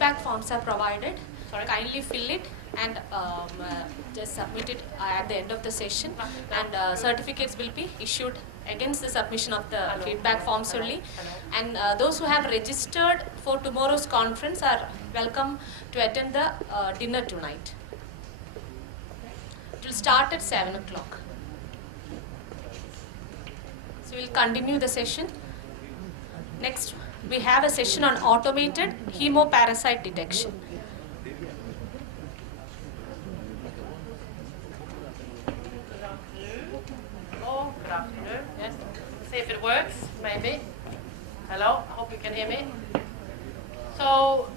feedback forms are provided. Sorry? Kindly fill it and just submit it at the end of the session, and certificates will be issued against the submission of the feedback forms only. And those who have registered for tomorrow's conference are welcome to attend the dinner tonight. It will start at 7 o'clock. So we'll continue the session. Next, we have a session on automated hemoparasite detection. Hello, good afternoon. Yes. See if it works, maybe. Hello, I hope you can hear me. So,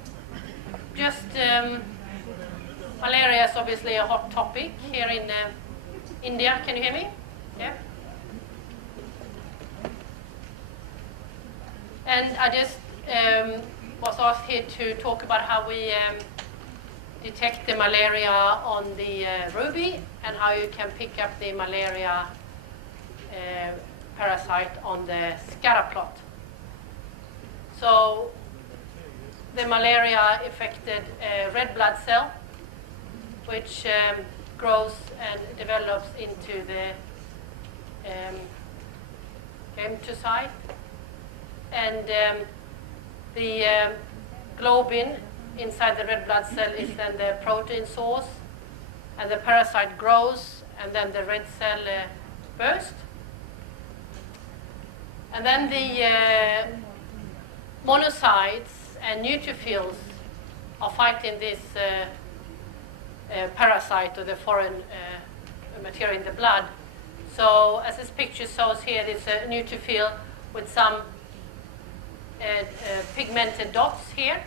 just malaria is obviously a hot topic here in India. Can you hear me? Yeah. And I just was asked here to talk about how we detect the malaria on the ruby and how you can pick up the malaria parasite on the scatter plot. So the malaria affected red blood cell, which grows and develops into the hemocyte. And the globin inside the red blood cell is then the protein source, and the parasite grows, and then the red cell bursts. And then the monocytes and neutrophils are fighting this parasite or the foreign material in the blood. So as this picture shows here, there's a neutrophil with some pigmented dots here,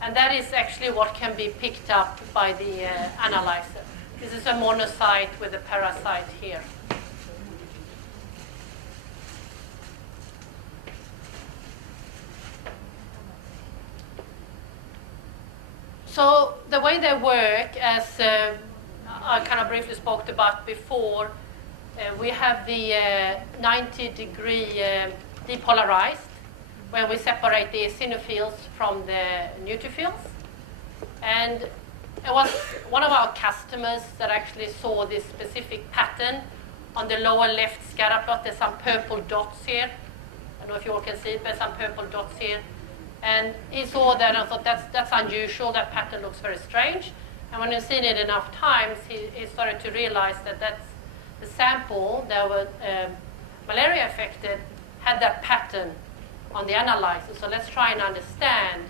and that is actually what can be picked up by the analyzer. This is a monocyte with a parasite here. So the way they work, as I kind of briefly spoke about before, we have the 90-degree depolarized, where we separate the eosinophils from the neutrophils. And it was one of our customers that actually saw this specific pattern on the lower left scatter plot. There's some purple dots here. I don't know if you all can see it, but some purple dots here. And he saw that and thought, that's unusual, that pattern looks very strange. And when he's seen it enough times, he started to realize that that's the sample that was malaria affected had that pattern on the analyzer. So let's try and understand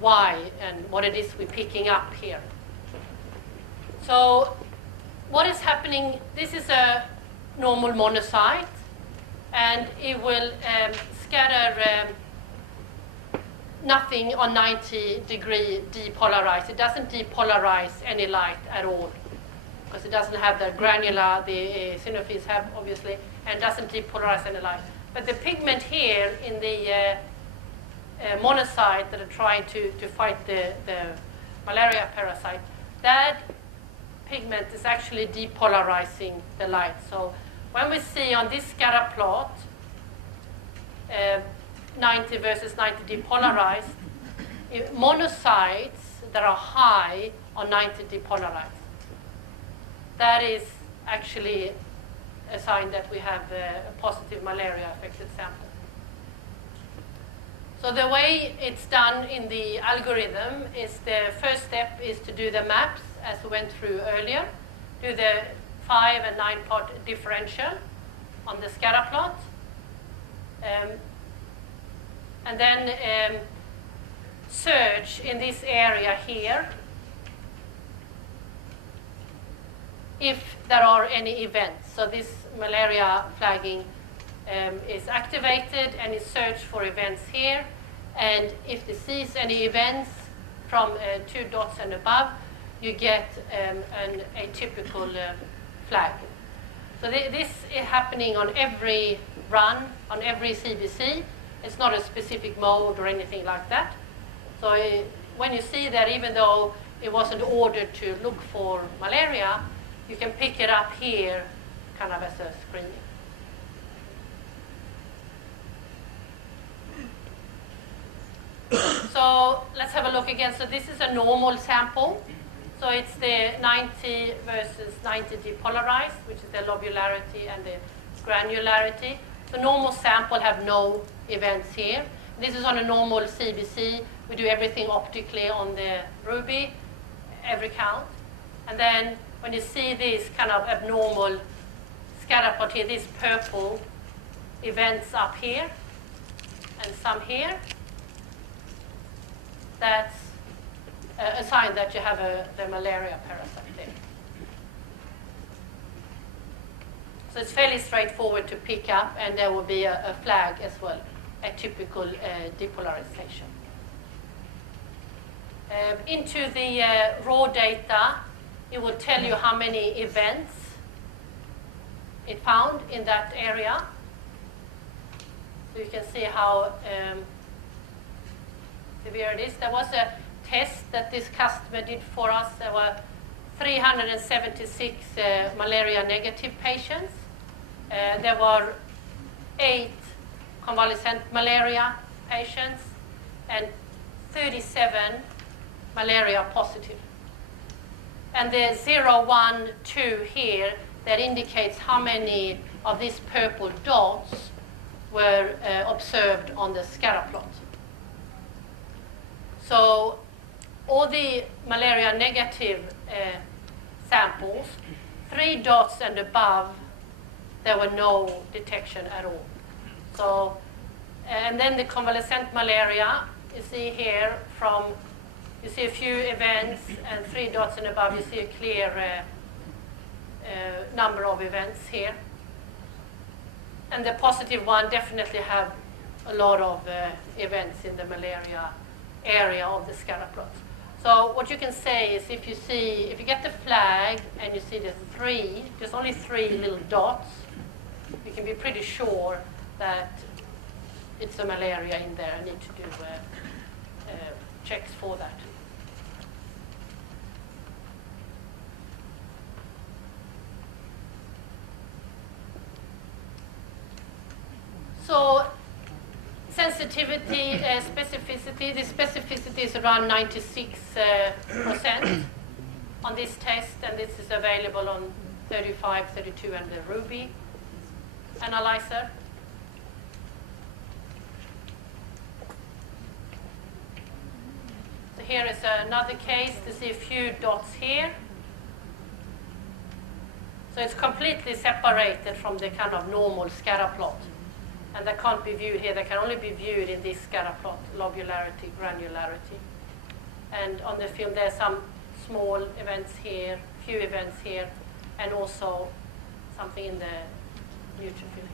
why and what it is we're picking up here. So what is happening, this is a normal monocyte, and it will scatter nothing on 90-degree depolarized. It doesn't depolarize any light at all, because it doesn't have the granular, the eosinophils have, obviously, and doesn't depolarize any light. But the pigment here in the monocyte that are trying to fight the malaria parasite, that pigment is actually depolarizing the light. So when we see on this scatter plot 90 versus 90 depolarized, monocytes that are high on 90 depolarized, that is actually a sign that we have a positive malaria-affected sample. So the way it's done in the algorithm is the first step is to do the maps, as we went through earlier, do the 5- and 9-part differential on the scatter plot, and then search in this area here if there are any events. So this malaria flagging is activated, and it searched for events here. And if it sees any events from 2 dots and above, you get an atypical flag. So this is happening on every run, on every CBC. It's not a specific mode or anything like that. So when you see that, even though it wasn't ordered to look for malaria, you can pick it up here kind of as a screening. So let's have a look again. So this is a normal sample. So it's the 90 versus 90 depolarized, which is the lobularity and the granularity. So normal sample have no events here. This is on a normal CBC. We do everything optically on the ruby, every count. And then when you see this kind of abnormal scatter plot here, these purple events up here and some here, that's a sign that you have the malaria parasite there. So it's fairly straightforward to pick up, and there will be a flag as well, a typical depolarization. Into the raw data, it will tell you how many events it found in that area. So you can see how severe it is. There was a test that this customer did for us. There were 376 malaria negative patients. There were 8 convalescent malaria patients and 37 malaria positive. And the 0, 1, 2 here, that indicates how many of these purple dots were observed on the scatter plot. So all the malaria negative samples, 3 dots and above, there were no detection at all. So, and then the convalescent malaria, you see here you see a few events, and 3 dots and above, you see a clear number of events here. And the positive one definitely have a lot of events in the malaria area of the scatter plot. So what you can say is if you get the flag and you see there's only 3 little dots, you can be pretty sure that it's a malaria in there and need to do checks for that. So sensitivity, specificity, the specificity is around 96% on this test, and this is available on 35, 32 and the Ruby analyzer. So here is another case to see a few dots here. So it's completely separated from the kind of normal scatter plot. And they can't be viewed here. They can only be viewed in this scatter plot, lobularity, granularity. And on the film, there's some small events here, few events here, and also something in the neutrophil.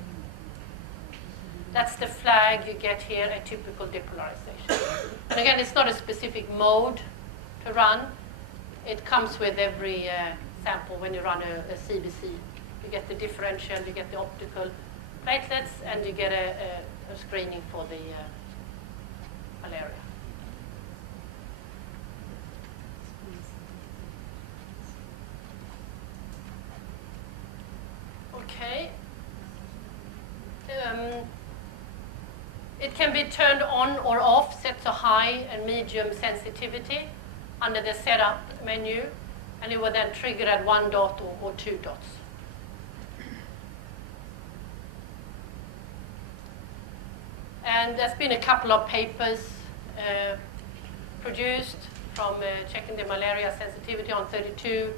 That's the flag you get here, a typical depolarization. And again, it's not a specific mode to run. It comes with every sample when you run a CBC. You get the differential, you get the optical platelets, and you get a screening for the malaria. Okay. It can be turned on or off, set to high and medium sensitivity under the setup menu, and it will then trigger at 1 dot or 2 dots. And there's been a couple of papers produced from checking the malaria sensitivity on 32,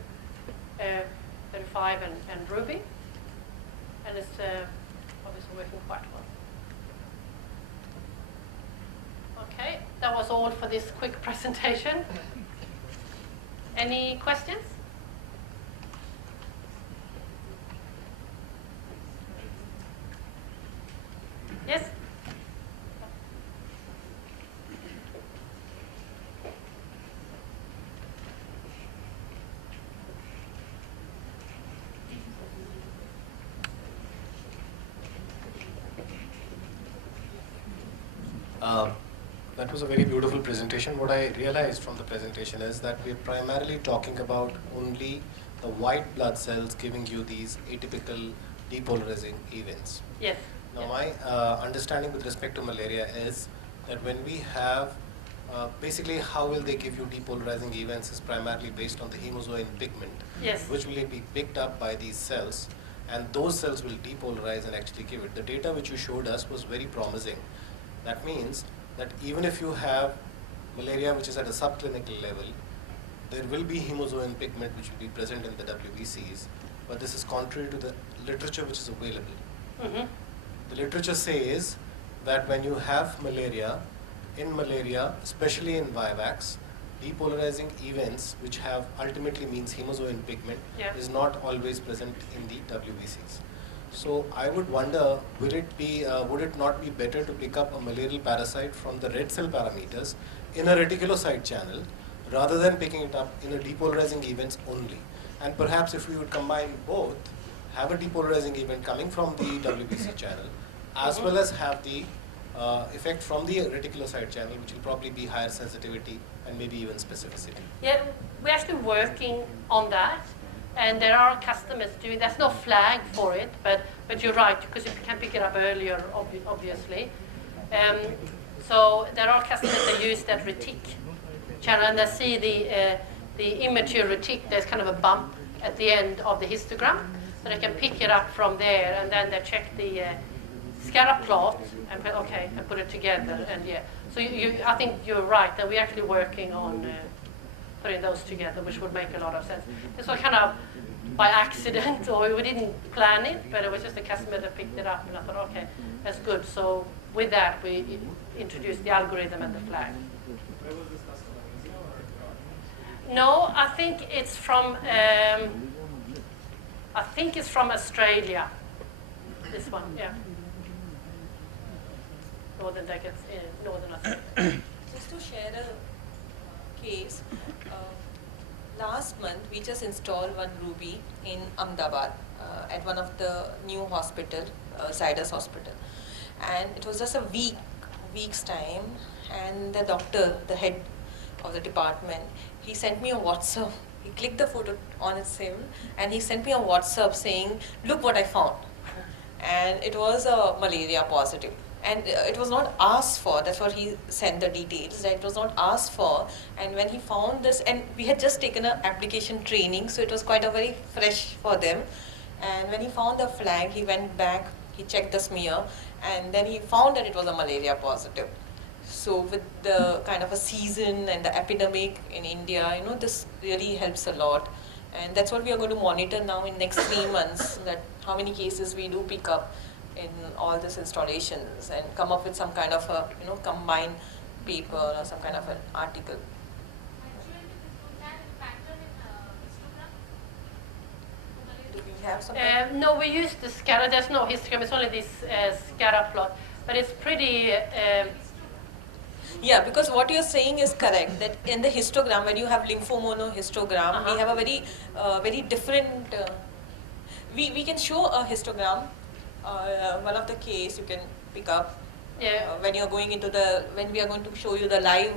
35, and Ruby. And it's obviously working quite well. Okay, that was all for this quick presentation. Any questions? Yes? That was a very beautiful presentation. What I realized from the presentation is that we're primarily talking about only the white blood cells giving you these atypical depolarizing events. Yes. Now, my understanding with respect to malaria is that when we have basically how will they give you depolarizing events is primarily based on the hemozoin pigment, Yes. which will be picked up by these cells, and those cells will depolarize and actually give it. The data which you showed us was very promising. That means that even if you have malaria which is at a subclinical level, there will be hemozoin pigment which will be present in the WBCs, but this is contrary to the literature which is available. Mm-hmm. The literature says that when you have malaria, in malaria, especially in Vivax, depolarizing events, which have ultimately means hemozoin pigment, Yeah. is not always present in the WBCs. So I would wonder, would it not be better to pick up a malarial parasite from the red cell parameters in a reticulocyte channel, rather than picking it up in a depolarizing events only? And perhaps if we would combine both, have a depolarizing event coming from the WBC channel, as well as have the effect from the reticulocyte channel, which will probably be higher sensitivity and maybe even specificity. Yeah, we're actually working on that, and there are customers doing. There's no flag for it, but you're right, because you can pick it up earlier, obviously. So there are customers that use that retic channel, and they see the immature retic. There's kind of a bump at the end of the histogram, so they can pick it up from there, and then they check the scatter plot and put it together. And yeah, so I think you're right that we're actually working on putting those together, which would make a lot of sense. This was kind of by accident, or we didn't plan it, but it was just a customer that picked it up, and I thought, okay, that's good. So with that, we introduced the algorithm and the flag. Where was this customer? India or No, I think it's from Australia. This one, yeah. Northern Australia. Just to share a case, last month we just installed one Ruby in Ahmedabad at one of the new hospital, Zydus Hospital, and it was just a week's time, and the doctor, the head of the department, he sent me a WhatsApp. He clicked the photo on his SIM and he sent me a WhatsApp saying, "Look what I found," and it was a malaria positive. And it was not asked for. That's what he sent the details. That it was not asked for. And when he found this, and we had just taken an application training, so it was quite a very fresh for them. And when he found the flag, he went back, he checked the smear, and then he found that it was a malaria positive. So with the kind of a season and the epidemic in India, this really helps a lot. And that's what we are going to monitor now in next 3 months, that how many cases we do pick up in all these installations, and come up with some kind of a combined paper or some kind of an article. Do we have some? No, we use the scatter. There's no histogram. It's only this scatter plot, but it's pretty. Yeah, because what you're saying is correct, that in the histogram, when you have lymphomonohistogram, we have a very different. We can show a histogram. One of the case you can pick up when we are going to show you the live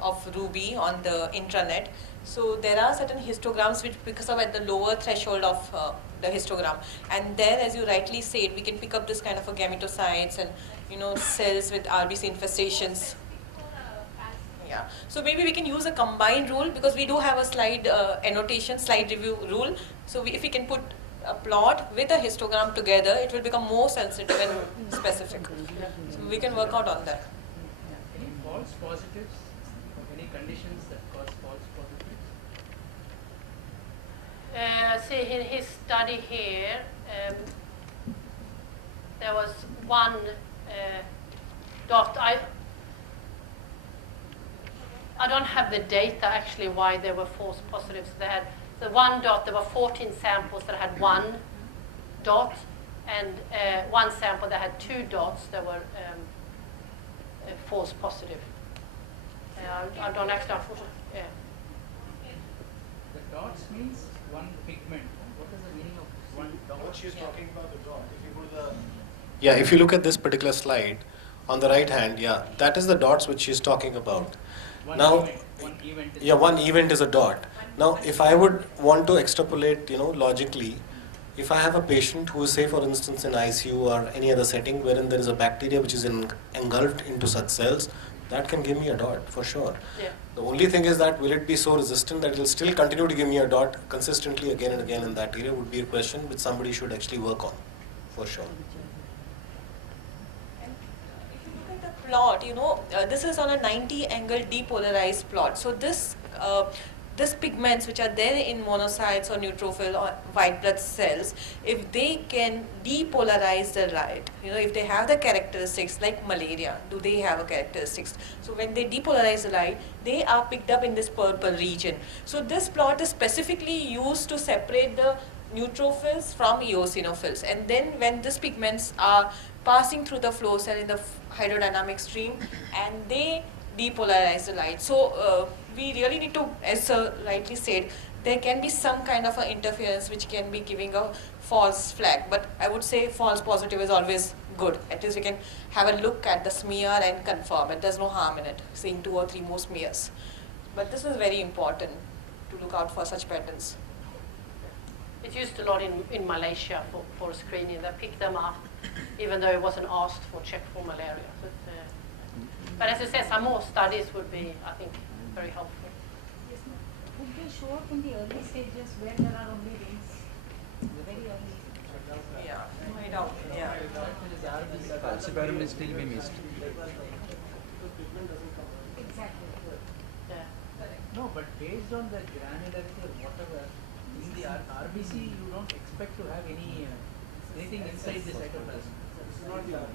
of Ruby on the intranet. So there are certain histograms which picks up at the lower threshold of the histogram, and there, as you rightly said, we can pick up this kind of a gametocytes and cells with RBC infestations. Yeah. So maybe we can use a combined rule, because we do have a slide annotation, slide review rule. So if we can put a plot with a histogram together, it will become more sensitive and specific. So we can work out on that. any false positives or any conditions that cause false positives? See, in his study here, there was one dot. I don't have the data actually why there were false positives. They had the one dot. There were 14 samples that had one dot, and one sample that had 2 dots that were false positive. I don't actually. Yeah. The dots means one pigment. What is the meaning of one dot? What she's talking about, the dot. If you look at this particular slide, on the right hand, that is the dots which she's talking about. One Now, event is one event is a dot. Now, if I would want to extrapolate, logically, if I have a patient who is, say, for instance, in ICU or any other setting wherein there is a bacteria which is engulfed into such cells, that can give me a dot for sure. Yeah. The only thing is that will it be so resistant that it will still continue to give me a dot consistently again and again in that area would be a question which somebody should actually work on, for sure. And if you look at the plot, this is on a 90 angle depolarized plot. So this pigments which are there in monocytes or neutrophil or white blood cells, if they can depolarize the light, if they have the characteristics like malaria, do they have a characteristics? So when they depolarize the light, they are picked up in this purple region. So this plot is specifically used to separate the neutrophils from eosinophils. And then when these pigments are passing through the flow cell in the hydrodynamic stream, and they depolarize the light. So we really need to, as Sir rightly said, there can be some kind of an interference which can be giving a false flag. But I would say false positive is always good. At least we can have a look at the smear and confirm it. There's no harm in it, seeing 2 or 3 more smears. But this is very important to look out for such patterns. It's used a lot in Malaysia for screening. They pick them up, even though it wasn't asked for check for malaria. So but as you said, some more studies would be, I think, very helpful. Yes, ma'am. Would they show up in the early stages where there are only rings? Very early. Yeah, I doubt. Yeah. Calciparum will still be missed. Exactly. Yeah. No, but based on the granularity or whatever, in the RBC you don't expect to have anything inside the cytoplasm.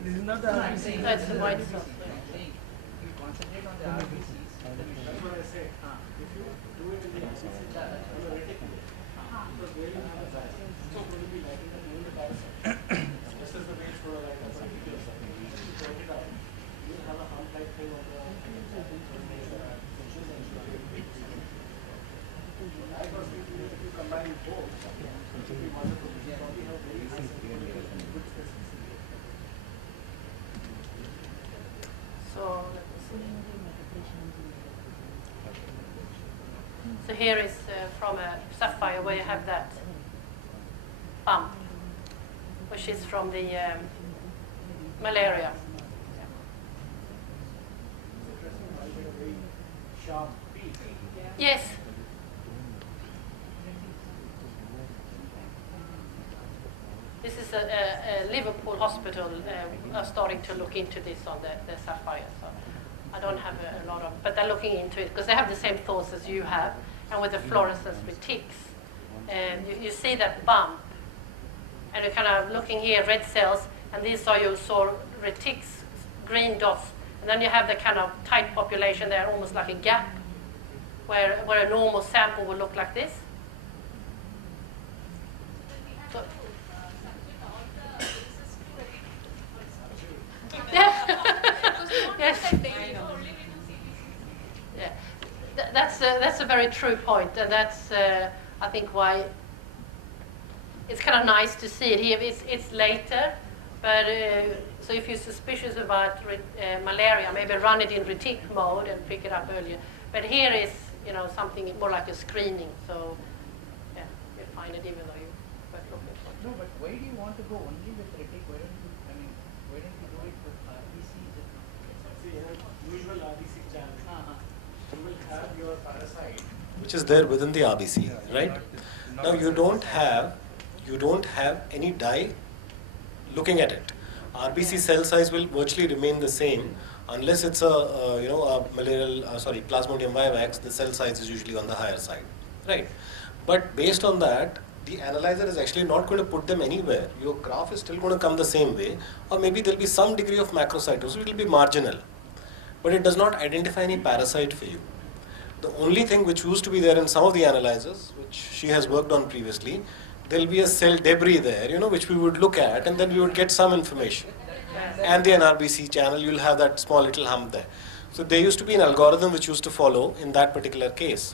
This is not the RBC. That's the white RBC. cell. I'm saying, if you concentrate on the RBCs, then you That's what I said. If you do it in the RBC channel, you are reticulating. Because where you have a cycle, so it will be lighting up even the parasite. This is the way it's going to light up a particular cycle. If you point it out, you will have a hump-like thing on the I was thinking that if you combine both, it will be wonderful. You probably have very high sensitivity and good specificity. So let me see. So here is from a sapphire where you have that bump, which is from the malaria. Sharp peak. Yes. This is a Liverpool hospital are starting to look into this on the sapphire. So I don't have a lot of, but they're looking into it because they have the same thoughts as you have. And with the fluorescence retics, you see that bump, and you're kind of looking here, red cells, and these are your retics, green dots, and then you have the kind of tight population there, almost like a gap, where a normal sample would look like this. So, yes. Yeah. That's a very true point, and that's I think why it's kind of nice to see it here. It's later, but so if you're suspicious about malaria, maybe run it in retic mode and pick it up earlier. But here is something more like a screening. So yeah, you find it even though you were looking for it. No, but why do you want to go only with retic? Why don't you do it with RBC? See, in a usual RBC channel, you will have your parasite, which is there within the RBC, right? Now you don't have any dye looking at it. RBC cell size will virtually remain the same unless it's a malarial Plasmodium vivax. The cell size is usually on the higher side, right? But based on that, the analyzer is actually not going to put them anywhere. Your graph is still going to come the same way, or maybe there'll be some degree of macrocytosis. It will be marginal, but it does not identify any parasite for you. The only thing which used to be there in some of the analyzers, which she has worked on previously, there'll be a cell debris there, which we would look at, and then we would get some information. And the NRBC channel, you'll have that small little hump there. So there used to be an algorithm which used to follow in that particular case.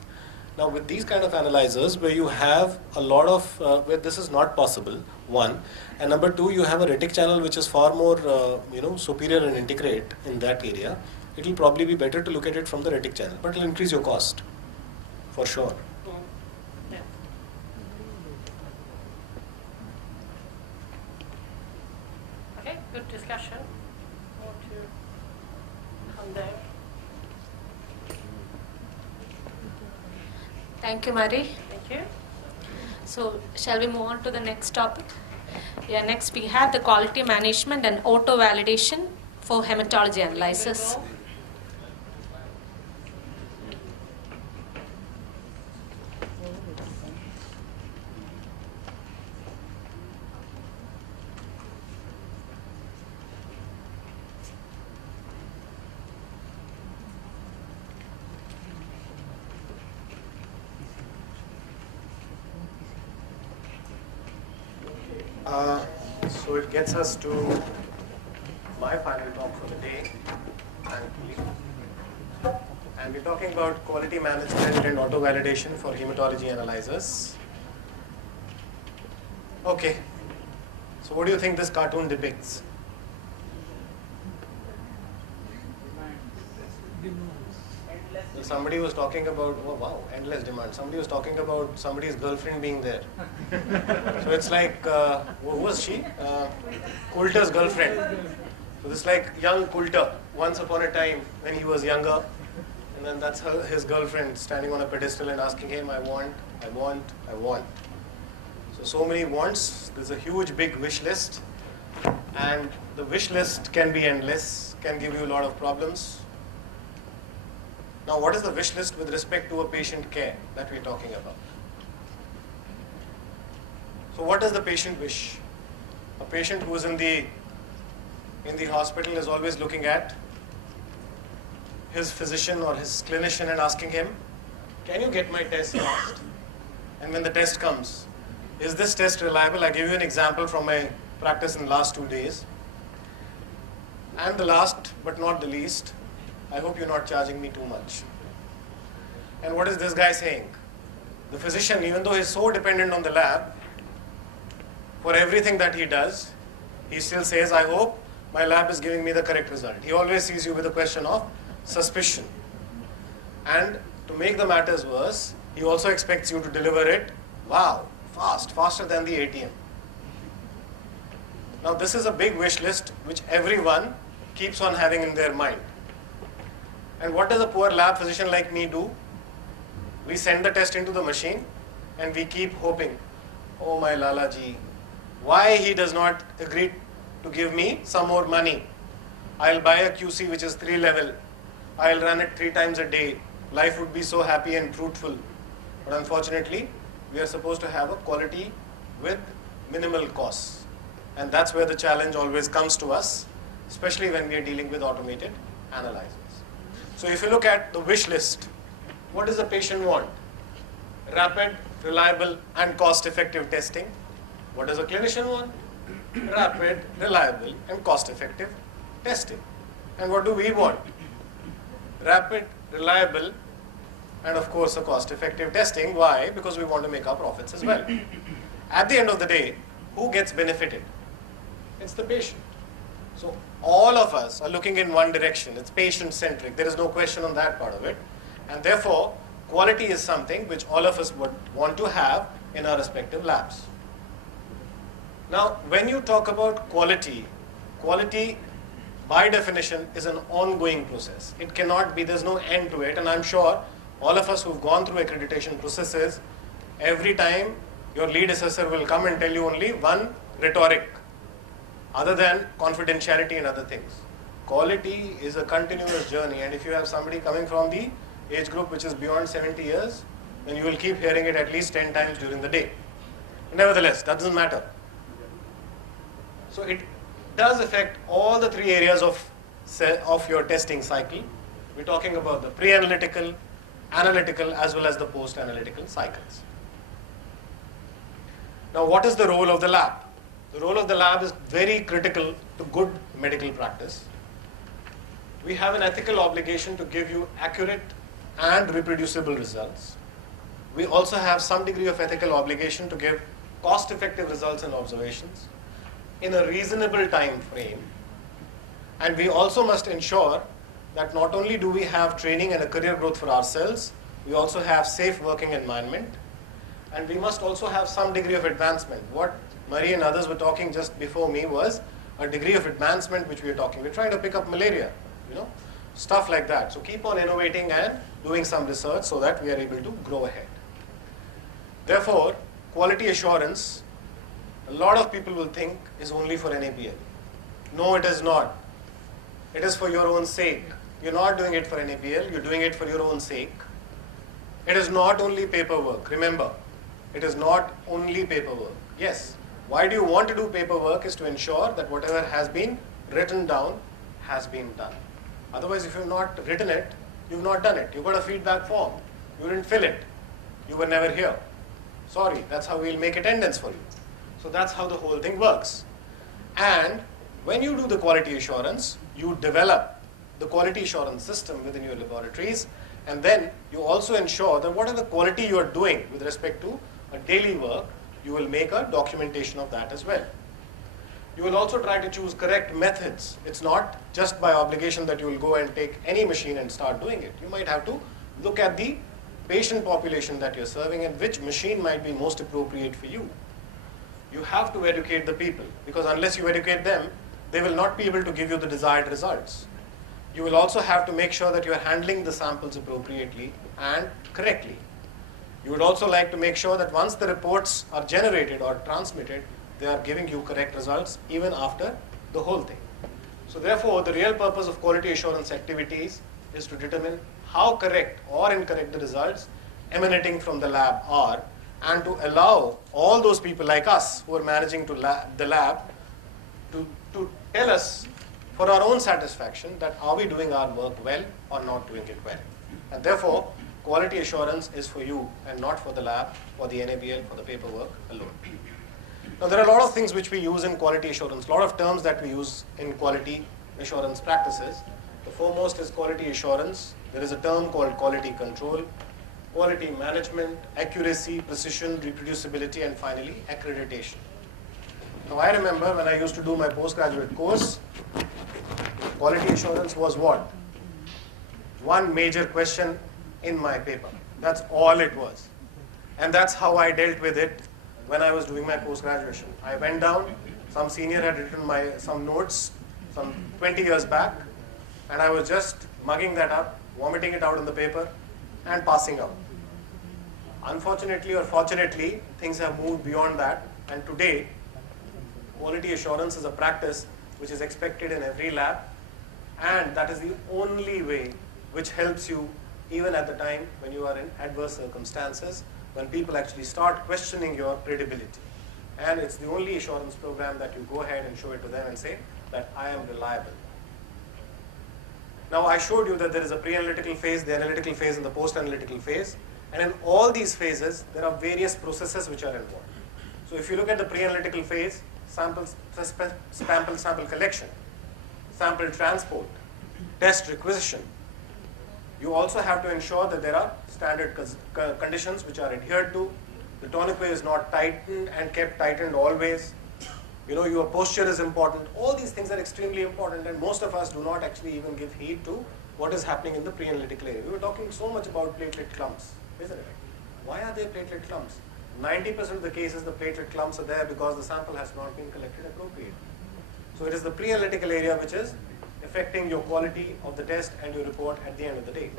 Now with these kind of analyzers, where you have a lot of, where this is not possible, one, and number two, you have a retic channel which is far more, superior and integrate in that area. It will probably be better to look at it from the retic channel, but it will increase your cost, for sure. Yeah. Okay, good discussion. More to come there. Thank you, Marie. Thank you. So, shall we move on to the next topic? Yeah, next we have the quality management and auto validation for hematology analysis. So it gets us to my final talk for the day, thankfully. And we're talking about quality management and auto validation for hematology analyzers. Okay, so what do you think this cartoon depicts? So somebody was talking about, oh wow, endless demand. Somebody was talking about somebody's girlfriend being there. So it's like, who was she? Coulter's girlfriend. So this is like young Coulter, once upon a time when he was younger. And then that's his girlfriend standing on a pedestal and asking him, I want, I want, I want. So many wants. There's a huge big wish list. And the wish list can be endless, can give you a lot of problems. Now, what is the wish list with respect to a patient care that we're talking about? So what does the patient wish? A patient who is in the hospital is always looking at his physician or his clinician and asking him, can you get my test fast? And when the test comes, is this test reliable? I give you an example from my practice in the last 2 days. And the last but not the least, I hope you're not charging me too much. And what is this guy saying? The physician, even though he's so dependent on the lab, for everything that he does, he still says, I hope my lab is giving me the correct result. He always sees you with a question of suspicion. And to make the matters worse, he also expects you to deliver it, wow, faster than the ATM. Now this is a big wish list which everyone keeps on having in their mind. And what does a poor lab physician like me do? We send the test into the machine and we keep hoping, oh my Lala ji, why he does not agree to give me some more money. I'll buy a QC which is 3 level. I'll run it 3 times a day. Life would be so happy and fruitful. But unfortunately, we are supposed to have a quality with minimal costs. And that's where the challenge always comes to us, especially when we are dealing with automated analyzers. So if you look at the wish list, what does the patient want? Rapid, reliable, and cost-effective testing. What does a clinician want? Rapid, reliable, and cost-effective testing. And what do we want? Rapid, reliable, and of course a cost-effective testing. Why? Because we want to make our profits as well. At the end of the day, who gets benefited? It's the patient. So all of us are looking in one direction. It's patient-centric. There is no question on that part of it. And therefore, quality is something which all of us would want to have in our respective labs. Now, when you talk about quality by definition is an ongoing process. It cannot be, there's no end to it. And I'm sure all of us who've gone through accreditation processes, every time your lead assessor will come and tell you only one rhetoric, other than confidentiality and other things. Quality is a continuous journey, and if you have somebody coming from the age group which is beyond 70 years, then you will keep hearing it at least 10 times during the day. Nevertheless, that doesn't matter. So it does affect all the 3 areas of your testing cycle. We're talking about the pre-analytical, analytical, as well as the post-analytical cycles. Now, what is the role of the lab? The role of the lab is very critical to good medical practice. We have an ethical obligation to give you accurate and reproducible results. We also have some degree of ethical obligation to give cost-effective results and observations in a reasonable time frame. And we also must ensure that not only do we have training and a career growth for ourselves, we also have safe working environment, and we must also have some degree of advancement. What Marie and others were talking just before me was a degree of advancement which we are talking. We're trying to pick up malaria, stuff like that. So keep on innovating and doing some research so that we are able to grow ahead. Therefore, quality assurance, a lot of people will think is only for NABL. No, it is not. It is for your own sake. You're not doing it for NABL, you're doing it for your own sake. It is not only paperwork. Remember, it is not only paperwork. Yes, why do you want to do paperwork is to ensure that whatever has been written down has been done. Otherwise, if you've not written it, you've not done it. You got a feedback form. You didn't fill it. You were never here. Sorry, that's how we'll make attendance for you. So that's how the whole thing works. And when you do the quality assurance, you develop the quality assurance system within your laboratories, and then you also ensure that whatever quality you are doing with respect to a daily work, you will make a documentation of that as well. You will also try to choose correct methods. It's not just by obligation that you will go and take any machine and start doing it. You might have to look at the patient population that you're serving and which machine might be most appropriate for you. You have to educate the people, because unless you educate them, they will not be able to give you the desired results. You will also have to make sure that you are handling the samples appropriately and correctly. You would also like to make sure that once the reports are generated or transmitted, they are giving you correct results even after the whole thing. So therefore, the real purpose of quality assurance activities is to determine how correct or incorrect the results emanating from the lab are, and to allow all those people like us who are managing the lab to tell us for our own satisfaction that are we doing our work well or not doing it well. And therefore, quality assurance is for you and not for the lab, for the NABL, for the paperwork alone. Now, there are a lot of things which we use in quality assurance, a lot of terms that we use in quality assurance practices. The foremost is quality assurance. There is a term called quality control, quality management, accuracy, precision, reproducibility, and finally, accreditation. Now, I remember when I used to do my postgraduate course, quality assurance was what? One major question in my paper. That's all it was. And that's how I dealt with it when I was doing my post-graduation. I went down, some senior had written some notes some 20 years back, and I was just mugging that up, vomiting it out on the paper, and passing out. Unfortunately or fortunately, things have moved beyond that, and today, quality assurance is a practice which is expected in every lab, and that is the only way which helps you even at the time when you are in adverse circumstances, when people actually start questioning your credibility. And it's the only assurance program that you go ahead and show it to them and say that I am reliable. Now, I showed you that there is a pre-analytical phase, the analytical phase, and the post-analytical phase. And in all these phases, there are various processes which are involved. So if you look at the pre-analytical phase, sample collection, sample transport, test requisition. You also have to ensure that there are standard conditions which are adhered to. The tourniquet is not tightened and kept tightened always. You know, your posture is important. All these things are extremely important, and most of us do not actually even give heed to what is happening in the pre-analytical area. We were talking so much about platelet clumps, isn't it? Why are there platelet clumps? 90% of the cases, the platelet clumps are there because the sample has not been collected appropriately. So it is the pre-analytical area which is affecting your quality of the test and your report at the end of the day.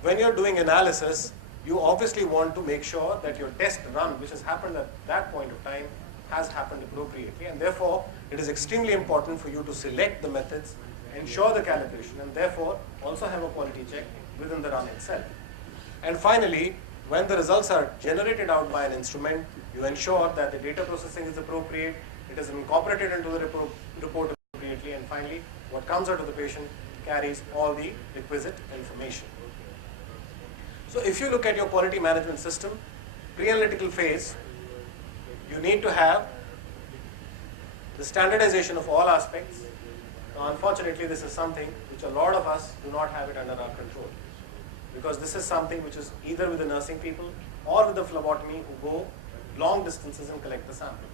When you're doing analysis, you obviously want to make sure that your test run, which has happened at that point of time, has happened appropriately, and therefore it is extremely important for you to select the methods, ensure the calibration, and therefore also have a quality check within the run itself. And finally, when the results are generated out by an instrument, you ensure that the data processing is appropriate, it is incorporated into the report appropriately, and finally, what comes out of the patient carries all the requisite information. So if you look at your quality management system, pre-analytical phase, you need to have the standardization of all aspects. Now, unfortunately, this is something which a lot of us do not have it under our control, because this is something which is either with the nursing people or with the phlebotomy who go long distances and collect the samples.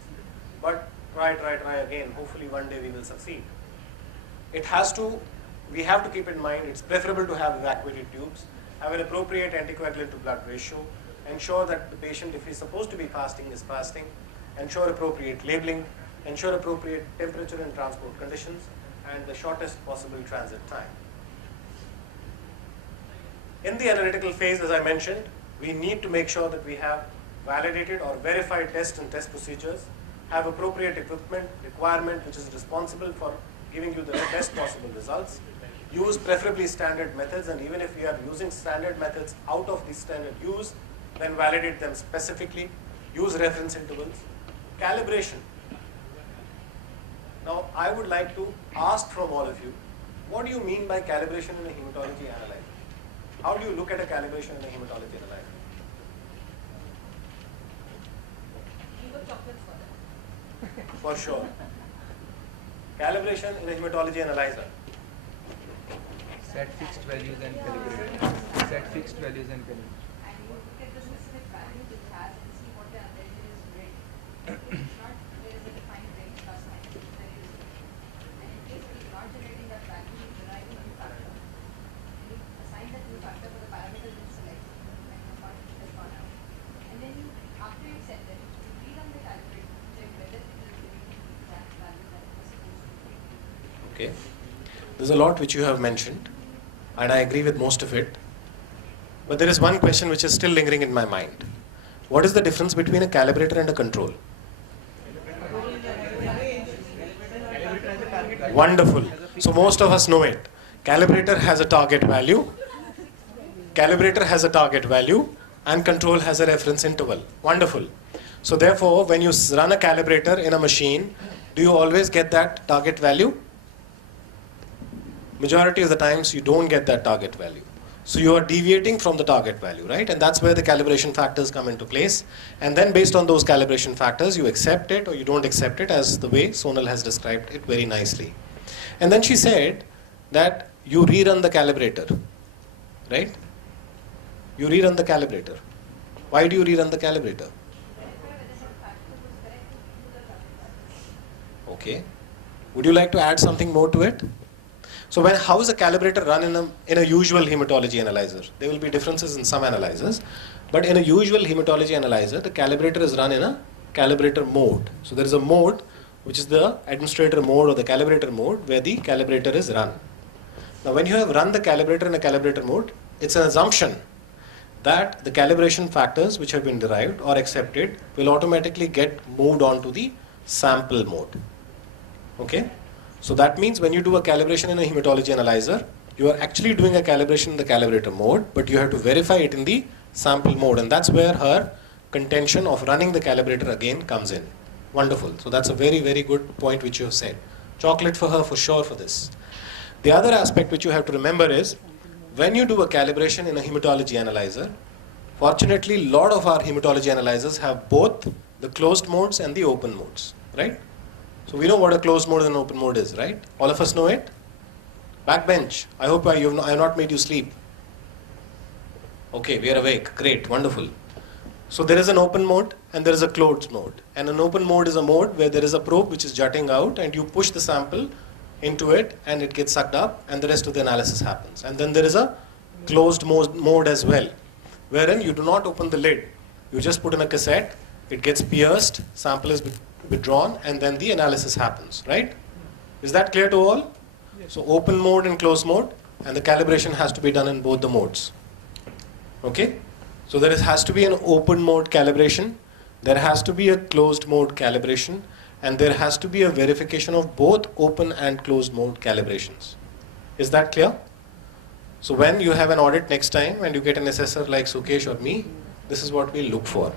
But try again. Hopefully one day we will succeed. We have to keep in mind, it's preferable to have evacuated tubes, have an appropriate anticoagulant to blood ratio, ensure that the patient, if he's supposed to be fasting, is fasting, ensure appropriate labeling, ensure appropriate temperature and transport conditions, and the shortest possible transit time. In the analytical phase, as I mentioned, we need to make sure that we have validated or verified tests and test procedures, have appropriate equipment requirement which is responsible for giving you the best possible results, use preferably standard methods, and even if we are using standard methods out of the standard use, then validate them specifically, use reference intervals, calibration. Now I would like to ask from all of you, what do you mean by calibration in a hematology analyzer? How do you look at a calibration in a hematology analyzer? You got chocolates for that. For sure. Calibration in a hematology analyzer. Set fixed values and calibrate. Set fixed values and calibrate. And you look at the specific values it has and see what the analyzer is read. It's not, there is a defined range plus minus, then it is read. And in case it is not generating that value, you derive a new factor. And you assign that new factor for the parameter you select, and the function has gone out. And then you, after you set that, you rerun the calibrator to check whether it is giving you the exact value that it was supposed to be. Okay. There's a lot which you have mentioned, and I agree with most of it. But there is one question which is still lingering in my mind. What is the difference between a calibrator and a control? Wonderful. So most of us know it. Calibrator has a target value. Calibrator has a target value, and control has a reference interval. Wonderful. So therefore, when you run a calibrator in a machine, do you always get that target value? Majority of the times you don't get that target value. So you are deviating from the target value, right? And that's where the calibration factors come into place. And then based on those calibration factors, you accept it or you don't accept it, as the way Sonal has described it very nicely. And then she said that you rerun the calibrator, right? You rerun the calibrator. Why do you rerun the calibrator? Okay. Would you like to add something more to it? So how is a calibrator run in a usual hematology analyzer? There will be differences in some analyzers, but in a usual hematology analyzer, the calibrator is run in a calibrator mode. So there is a mode which is the administrator mode or the calibrator mode where the calibrator is run. Now when you have run the calibrator in a calibrator mode, it's an assumption that the calibration factors which have been derived or accepted will automatically get moved on to the sample mode. Okay? So that means when you do a calibration in a hematology analyzer, you are actually doing a calibration in the calibrator mode, but you have to verify it in the sample mode, and that's where her contention of running the calibrator again comes in. Wonderful. So that's a very, very good point which you have said. Chocolate for her for sure for this. The other aspect which you have to remember is, when you do a calibration in a hematology analyzer, fortunately a lot of our hematology analyzers have both the closed modes and the open modes, right? So we know what a closed mode and an open mode is, right? All of us know it? Backbench. I hope I have not made you sleep. Okay, we are awake. Great, wonderful. So there is an open mode and there is a closed mode. And an open mode is a mode where there is a probe which is jutting out and you push the sample into it and it gets sucked up and the rest of the analysis happens. And then there is a closed mode as well, wherein you do not open the lid. You just put in a cassette, it gets pierced, sample is withdrawn, and then the analysis happens, right? Is that clear to all? Yes. So open mode and closed mode, and the calibration has to be done in both the modes. Okay? So there has to be an open mode calibration, there has to be a closed mode calibration, and there has to be a verification of both open and closed mode calibrations. Is that clear? So when you have an audit next time and you get an assessor like Sukesh or me, this is what we look for.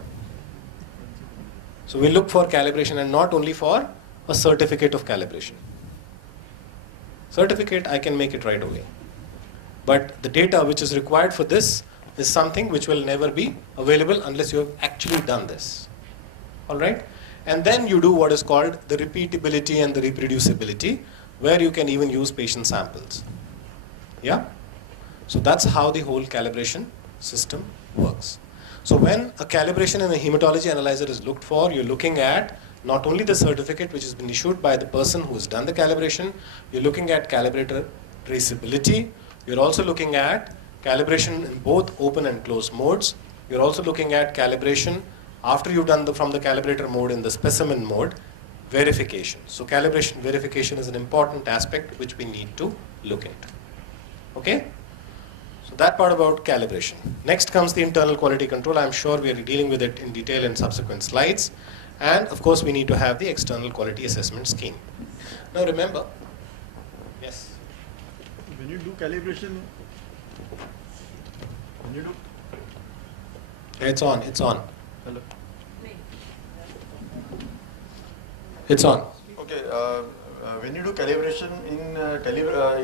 So we look for calibration and not only for a certificate of calibration. Certificate, I can make it right away. But the data which is required for this is something which will never be available unless you have actually done this. Alright? And then you do what is called the repeatability and the reproducibility, where you can even use patient samples. Yeah? So that's how the whole calibration system works. So when a calibration in a hematology analyzer is looked for, you're looking at not only the certificate which has been issued by the person who has done the calibration, you're looking at calibrator traceability, you're also looking at calibration in both open and closed modes, you're also looking at calibration after you've done from the calibrator mode in the specimen mode, verification. So calibration verification is an important aspect which we need to look at. Okay? So that part about calibration. Next comes the internal quality control. I'm sure we are dealing with it in detail in subsequent slides. And of course, we need to have the external quality assessment scheme. Now remember, yes? When you do calibration, when you do... It's on, it's on. Hello. It's on. Okay, when you do calibration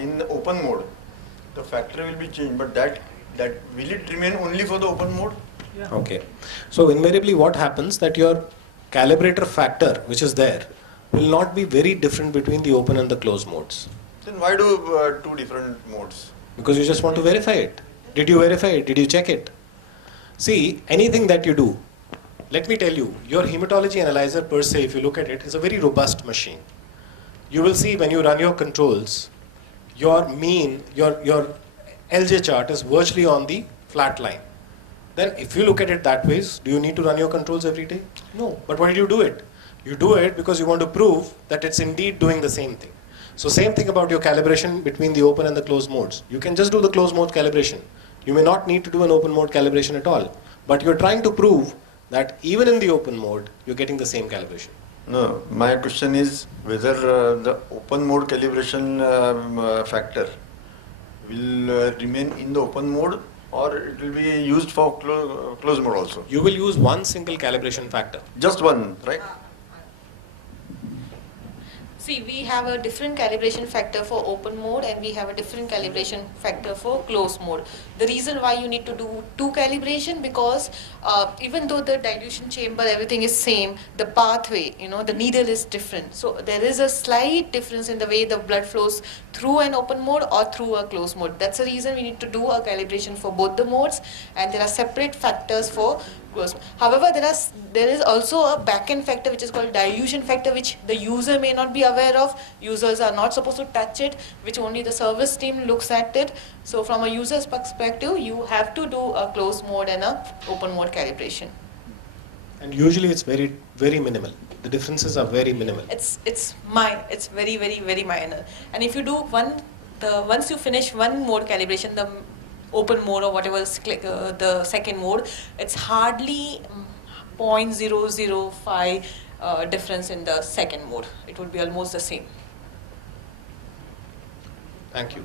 in open mode, the factor will be changed, but that will it remain only for the open mode? Yeah. Okay. So invariably what happens that your calibrator factor, which is there, will not be very different between the open and the closed modes. Then why do two different modes? Because you just want to verify it. Did you verify it? Did you check it? See, anything that you do, let me tell you, your hematology analyzer per se, if you look at it, is a very robust machine. You will see when you run your controls, your mean, your LJ chart is virtually on the flat line. Then if you look at it that way, do you need to run your controls every day? No. But why do you do it? You do it because you want to prove that it's indeed doing the same thing. So same thing about your calibration between the open and the closed modes. You can just do the closed mode calibration. You may not need to do an open mode calibration at all. But you're trying to prove that even in the open mode, you're getting the same calibration. No, my question is whether the open mode calibration factor will remain in the open mode or it will be used for closed mode also. You will use one single calibration factor. Just one, right? See, we have a different calibration factor for open mode and we have a different calibration factor for closed mode. The reason why you need to do two calibration because even though the dilution chamber, everything is same, the pathway, the needle is different. So there is a slight difference in the way the blood flows through an open mode or through a closed mode. That's the reason we need to do a calibration for both the modes and there are separate factors for closed. However, there is also a back-end factor which is called dilution factor which the user may not be aware of. Users are not supposed to touch it, which only the service team looks at it. So from a user's perspective, you have to do a closed mode and a open mode calibration. And usually it's very, very minimal. The differences are very minimal. It's very, very, very minor. And if you do once you finish one mode calibration, the open mode or whatever the second mode, it's hardly 0.005 difference in the second mode. It would be almost the same. Thank you.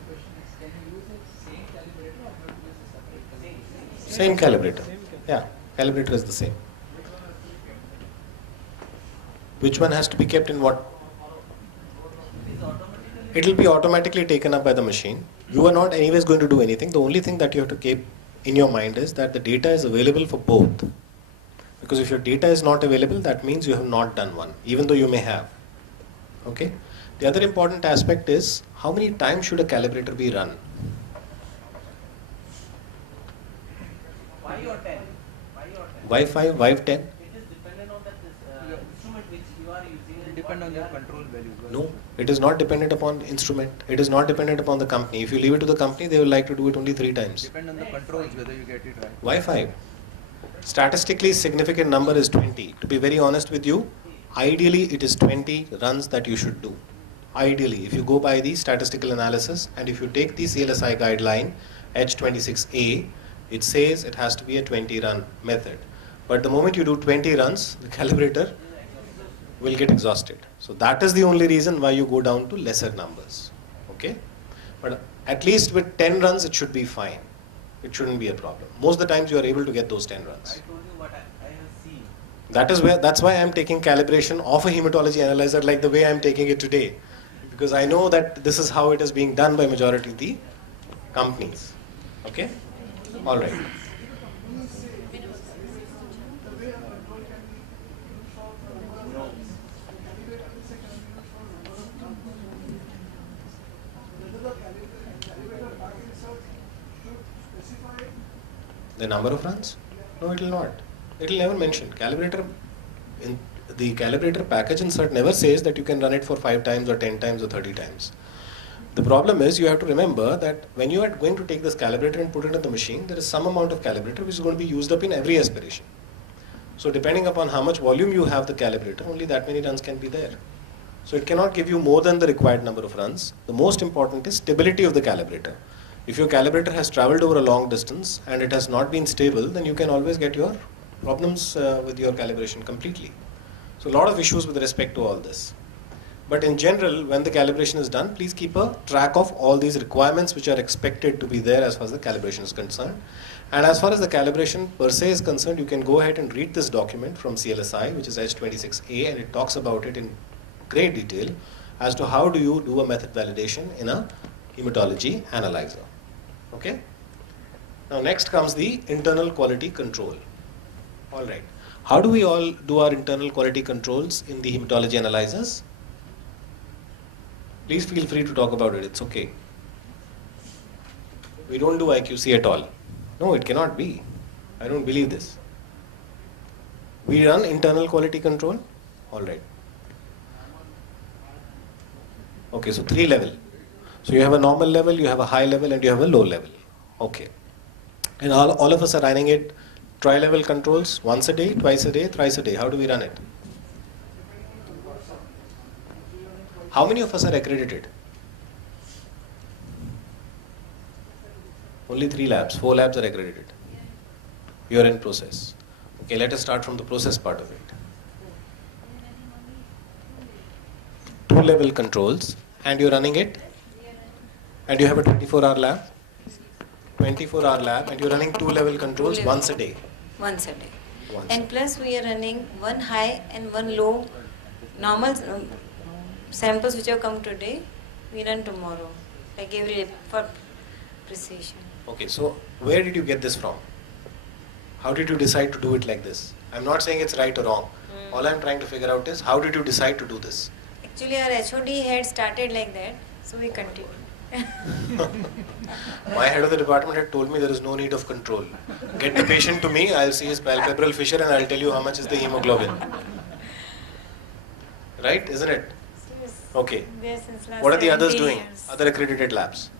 Can you use it same calibrator or not use a separate calibrator? Same calibrator. Yeah, calibrator is the same. Which one has to be kept in what? It will be automatically taken up by the machine. You are not anyways going to do anything. The only thing that you have to keep in your mind is that the data is available for both. Because if your data is not available, that means you have not done one, even though you may have. Okay? The other important aspect is how many times should a calibrator be run? Why or 10? Why 5, why 10? It is dependent on that instrument which you are using. It depend on your control value. No, it is not dependent upon instrument. It is not dependent upon the company. If you leave it to the company, they will like to do it only 3 times. Depend on the controls whether you get it right. Why 5? Statistically significant number is 20. To be very honest with you, ideally it is 20 runs that you should do. Ideally, if you go by the statistical analysis and if you take the CLSI guideline H26A, it says it has to be a 20 run method. But the moment you do 20 runs, the calibrator will get exhausted. So that is the only reason why you go down to lesser numbers. Okay? But at least with 10 runs, it should be fine. It shouldn't be a problem. Most of the times you are able to get those 10 runs. I told you what I have seen. That's why I'm taking calibration of a hematology analyzer like the way I'm taking it today. Because I know that this is how it is being done by majority of the companies. Okay? All right. The number of runs? No, it will not. It will never mention. Calibrator, in the calibrator package insert never says that you can run it for 5 times or 10 times or 30 times. The problem is you have to remember that when you are going to take this calibrator and put it in the machine, there is some amount of calibrator which is going to be used up in every aspiration. So depending upon how much volume you have the calibrator, only that many runs can be there. So it cannot give you more than the required number of runs. The most important is stability of the calibrator. If your calibrator has traveled over a long distance and it has not been stable, then you can always get your problems with your calibration completely. So a lot of issues with respect to all this. But in general, when the calibration is done, please keep a track of all these requirements which are expected to be there as far as the calibration is concerned. And as far as the calibration per se is concerned, you can go ahead and read this document from CLSI, which is H26A, and it talks about it in great detail as to how do you do a method validation in a hematology analyzer. Okay? Now next comes the internal quality control. All right. How do we all do our internal quality controls in the hematology analyzers? Please feel free to talk about it, it's okay. We don't do IQC at all. No, it cannot be. I don't believe this. We run internal quality control? All right. Okay, so 3 level. So you have a normal level, you have a high level, and you have a low level. Okay. And all of us are running it tri-level controls once a day, twice a day, thrice a day. How do we run it? How many of us are accredited? Only 3 labs, 4 labs are accredited. You are in process. Okay, let us start from the process part of it. 2 level controls, and you're running it, and you have a 24-hour lab. 24-hour lab, and you're running 2 level controls once a day. Once a day. Once. And plus we are running one high and one low normal samples which have come today, we run tomorrow, like every for precision. Okay, so where did you get this from? How did you decide to do it like this? I'm not saying it's right or wrong. All I'm trying to figure out is how did you decide to do this? Actually our HOD had started like that, so we continued. My head of the department had told me there is no need of control. Get the patient to me, I'll see his palpebral fissure and I'll tell you how much is the hemoglobin. Right, isn't it? Okay. What are the others doing? Years. Other accredited labs?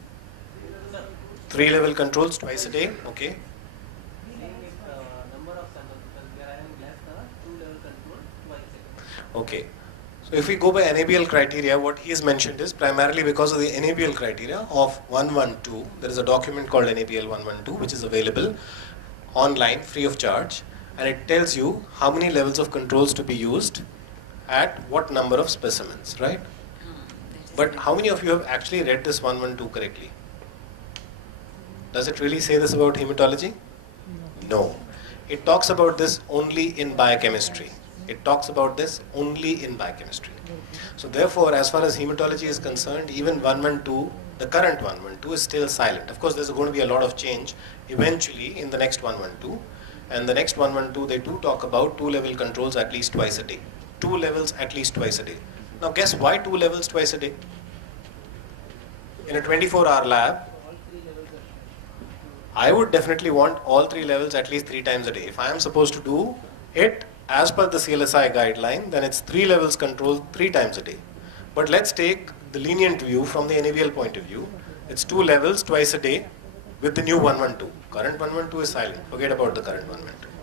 3 level controls twice a day, okay. Number of samples because we are having less 2-level control twice a day. Okay. So if we go by NABL criteria, what he has mentioned is primarily because of the NABL criteria of 112. There is a document called NABL 112 which is available online free of charge, and it tells you how many levels of controls to be used at what number of specimens, right? But how many of you have actually read this 112 correctly? Does it really say this about hematology? No. It talks about this only in biochemistry. It talks about this only in biochemistry. So therefore, as far as hematology is concerned, even 112, the current 112 is still silent. Of course, there's going to be a lot of change eventually in the next 112. And the next 112, they do talk about 2 level controls at least twice a day. 2 levels at least twice a day. Now guess why 2 levels twice a day? In a 24-hour lab, I would definitely want all 3 levels at least 3 times a day. If I am supposed to do it as per the CLSI guideline, then it's 3 levels controlled 3 times a day. But let's take the lenient view from the NABL point of view. It's 2 levels twice a day with the new 112. Current 112 is silent. Forget about the current 112.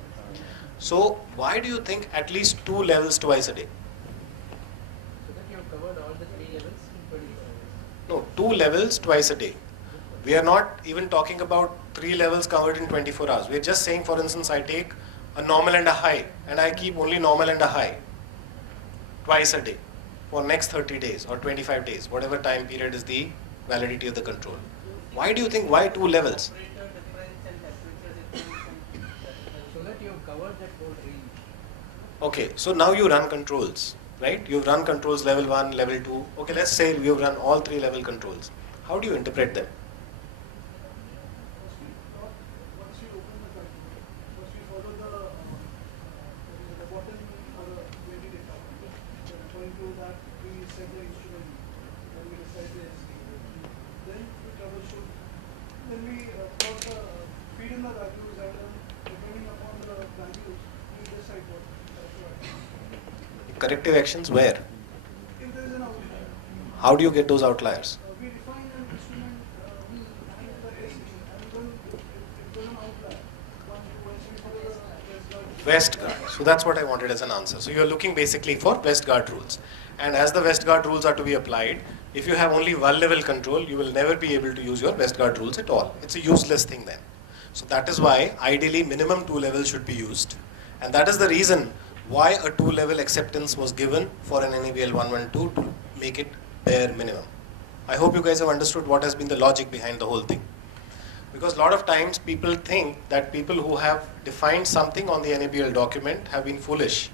So why do you think at least 2 levels twice a day? So that you have covered all the 3 levels in 24 hours. No, 2 levels twice a day. We are not even talking about 3 levels covered in 24 hours. We are just saying, for instance, I take a normal and a high, and I keep only normal and a high twice a day for next 30 days or 25 days, whatever time period is the validity of the control. Why do you think, why 2 levels? So that you have covered that whole range. Okay, so now you run controls, right? You've run controls level 1, level 2. Okay, let's say you've run all 3 level controls. How do you interpret them? Once we open the control, first we follow the bottom for the weighted data. Then according to that, we set the instrument, then we decide the ST. Then we troubleshoot. Then we plot the feed in the values, and depending upon the values, we decide what to. Corrective actions where? If there is an outlier, How do you get those outliers? we define an instrument and the ST, and then if there is an outlier, once we follow the Westgard. So that's what I wanted as an answer. So you're looking basically for Westgard rules. And as the Westgard rules are to be applied, If you have only one level control, you will never be able to use your Westgard rules at all. It's a useless thing then. So that is why ideally minimum 2 levels should be used. And that is the reason why a 2-level acceptance was given for an NABL 112 to make it bare minimum. I hope you guys have understood what has been the logic behind the whole thing. Because a lot of times people think that people who have defined something on the NABL document have been foolish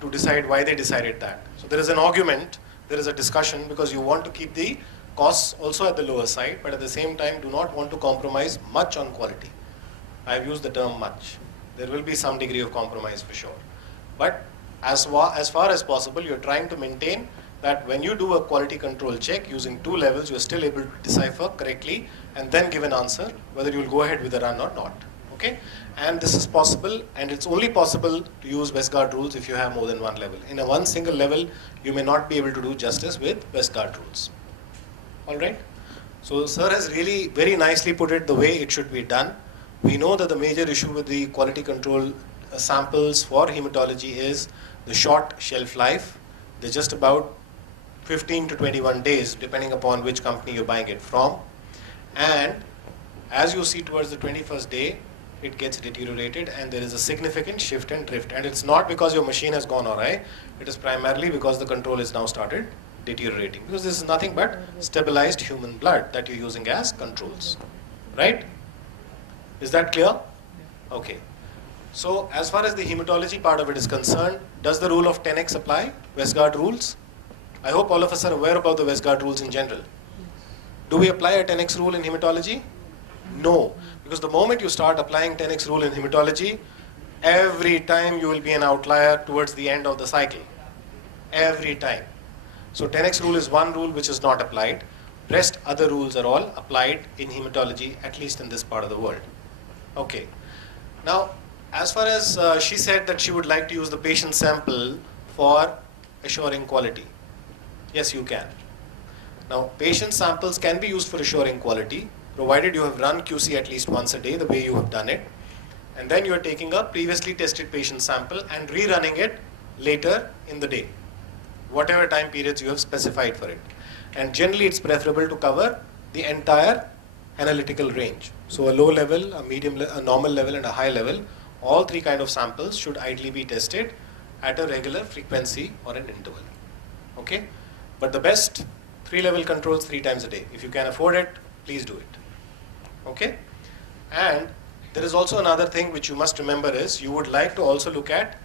to decide why they decided that. So there is an argument, there is a discussion, because you want to keep the costs also at the lower side, but at the same time do not want to compromise much on quality. I have used the term much. There will be some degree of compromise for sure. But as far as possible, you're trying to maintain that when you do a quality control check using 2 levels, you're still able to decipher correctly and then give an answer whether you'll go ahead with the run or not. Okay? And this is possible, and it's only possible to use Westgard rules if you have more than 1 level. In a one single level, you may not be able to do justice with Westgard rules. All right? So sir has really very nicely put it the way it should be done. We know that the major issue with the quality control samples for hematology is the short shelf life. They're just about 15 to 21 days, depending upon which company you're buying it from. And as you see towards the 21st day, it gets deteriorated and there is a significant shift and drift. And it's not because your machine has gone awry, it is primarily because the control is now started deteriorating. Because this is nothing but stabilized human blood that you're using as controls. Right? Is that clear? Okay. So as far as the hematology part of it is concerned, does the rule of 10x apply? Westgard rules? I hope all of us are aware about the Westgard rules in general. Do we apply a 10x rule in hematology? No. Because the moment you start applying 10x rule in hematology, every time you will be an outlier towards the end of the cycle. Every time. So 10x rule is one rule which is not applied. Rest other rules are all applied in hematology, at least in this part of the world. Okay. Now, as far as she said that she would like to use the patient sample for assuring quality. Yes, you can. Now, patient samples can be used for assuring quality, provided you have run QC at least once a day, the way you have done it. And then you are taking a previously tested patient sample and rerunning it later in the day, whatever time periods you have specified for it. And generally, it's preferable to cover the entire analytical range. So a low level, a medium, a normal level, and a high level, all 3 kind of samples should ideally be tested at a regular frequency or an interval. Okay? But the best 3-level controls 3 times a day. If you can afford it, please do it. Okay? And there is also another thing which you must remember is you would like to also look at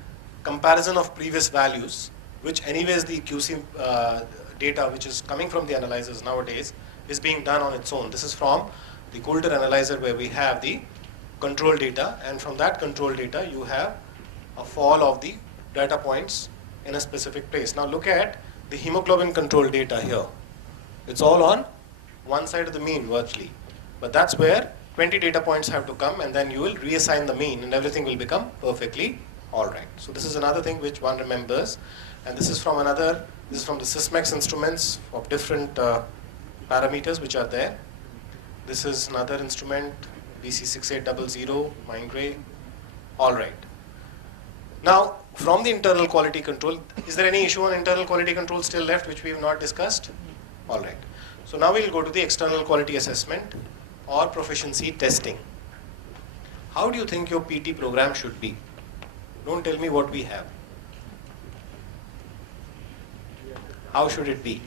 comparison of previous values, which anyways the QC data which is coming from the analyzers nowadays is being done on its own. This is from the Coulter analyzer where we have the control data, and from that control data you have a fall of the data points in a specific place. Now look at the hemoglobin control data here. It's all on one side of the mean virtually, but that's where 20 data points have to come, and then you will reassign the mean and everything will become perfectly alright. So this is another thing which one remembers, and this is from the Sysmex instruments of different parameters which are there. This is another instrument, BC6800, Mindray. Alright. Now, from the internal quality control, is there any issue on internal quality control still left which we have not discussed? Alright. So now we'll go to the external quality assessment or proficiency testing. How do you think your PT program should be? Don't tell me what we have. How should it be?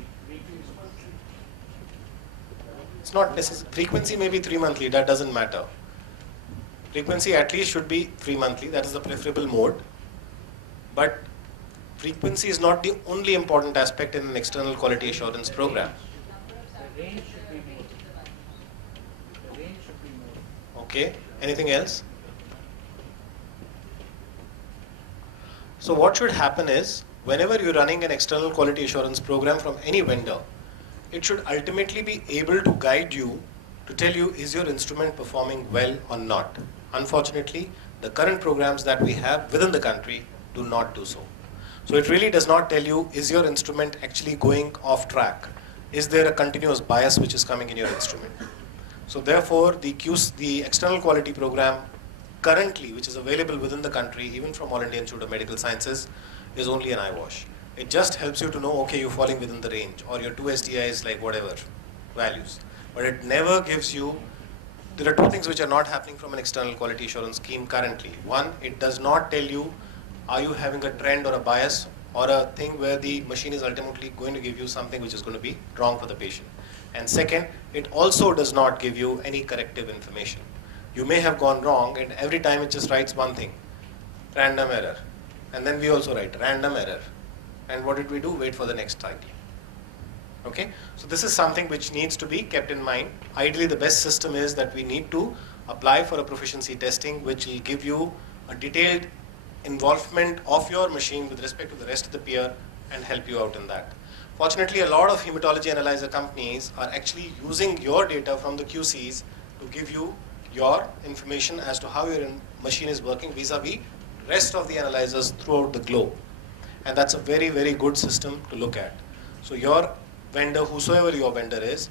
It's not necessary. Frequency may be 3 monthly, that doesn't matter. Frequency at least should be 3 monthly, that is the preferable mode. But frequency is not the only important aspect in an external quality assurance program. The range should be more. The range should be more. Okay, anything else? So what should happen is, whenever you're running an external quality assurance program from any vendor, it should ultimately be able to guide you to tell you, is your instrument performing well or not? Unfortunately, the current programs that we have within the country do not do so. So it really does not tell you, is your instrument actually going off track? Is there a continuous bias which is coming in your instrument? So therefore, the external quality program currently, which is available within the country, even from All India Institute of Medical Sciences, is only an eyewash. It just helps you to know, okay, you're falling within the range, or your 2 SDI is like whatever values. But it never gives you, there are two things which are not happening from an external quality assurance scheme currently. One, it does not tell you, are you having a trend or a bias or a thing where the machine is ultimately going to give you something which is going to be wrong for the patient. And second, it also does not give you any corrective information. You may have gone wrong, and every time it just writes one thing, random error. And then we also write random error. And what did we do? Wait for the next cycle. Okay? So this is something which needs to be kept in mind. Ideally, the best system is that we need to apply for a proficiency testing which will give you a detailed involvement of your machine with respect to the rest of the peer and help you out in that. Fortunately, a lot of hematology analyzer companies are actually using your data from the QCs to give you your information as to how your machine is working vis-a-vis rest of the analyzers throughout the globe. And that's a very, very good system to look at. So your vendor, whosoever your vendor is,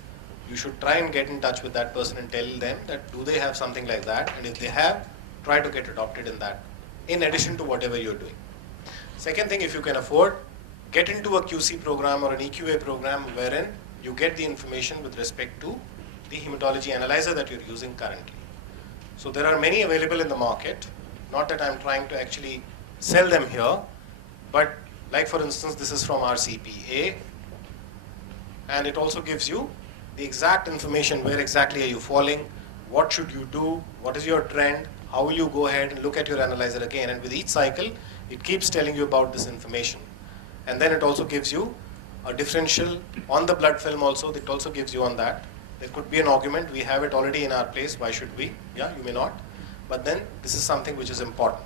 you should try and get in touch with that person and tell them that do they have something like that, and if they have, try to get adopted in that, in addition to whatever you're doing. Second thing, if you can afford, get into a QC program or an EQA program wherein you get the information with respect to the hematology analyzer that you're using currently. So there are many available in the market, not that I'm trying to actually sell them here, but like for instance, this is from RCPA, and it also gives you the exact information, where exactly are you falling, what should you do, what is your trend, how will you go ahead and look at your analyzer again, and with each cycle, it keeps telling you about this information. And then it also gives you a differential on the blood film also, it also gives you on that. There could be an argument, we have it already in our place, why should we? Yeah, you may not. But then this is something which is important.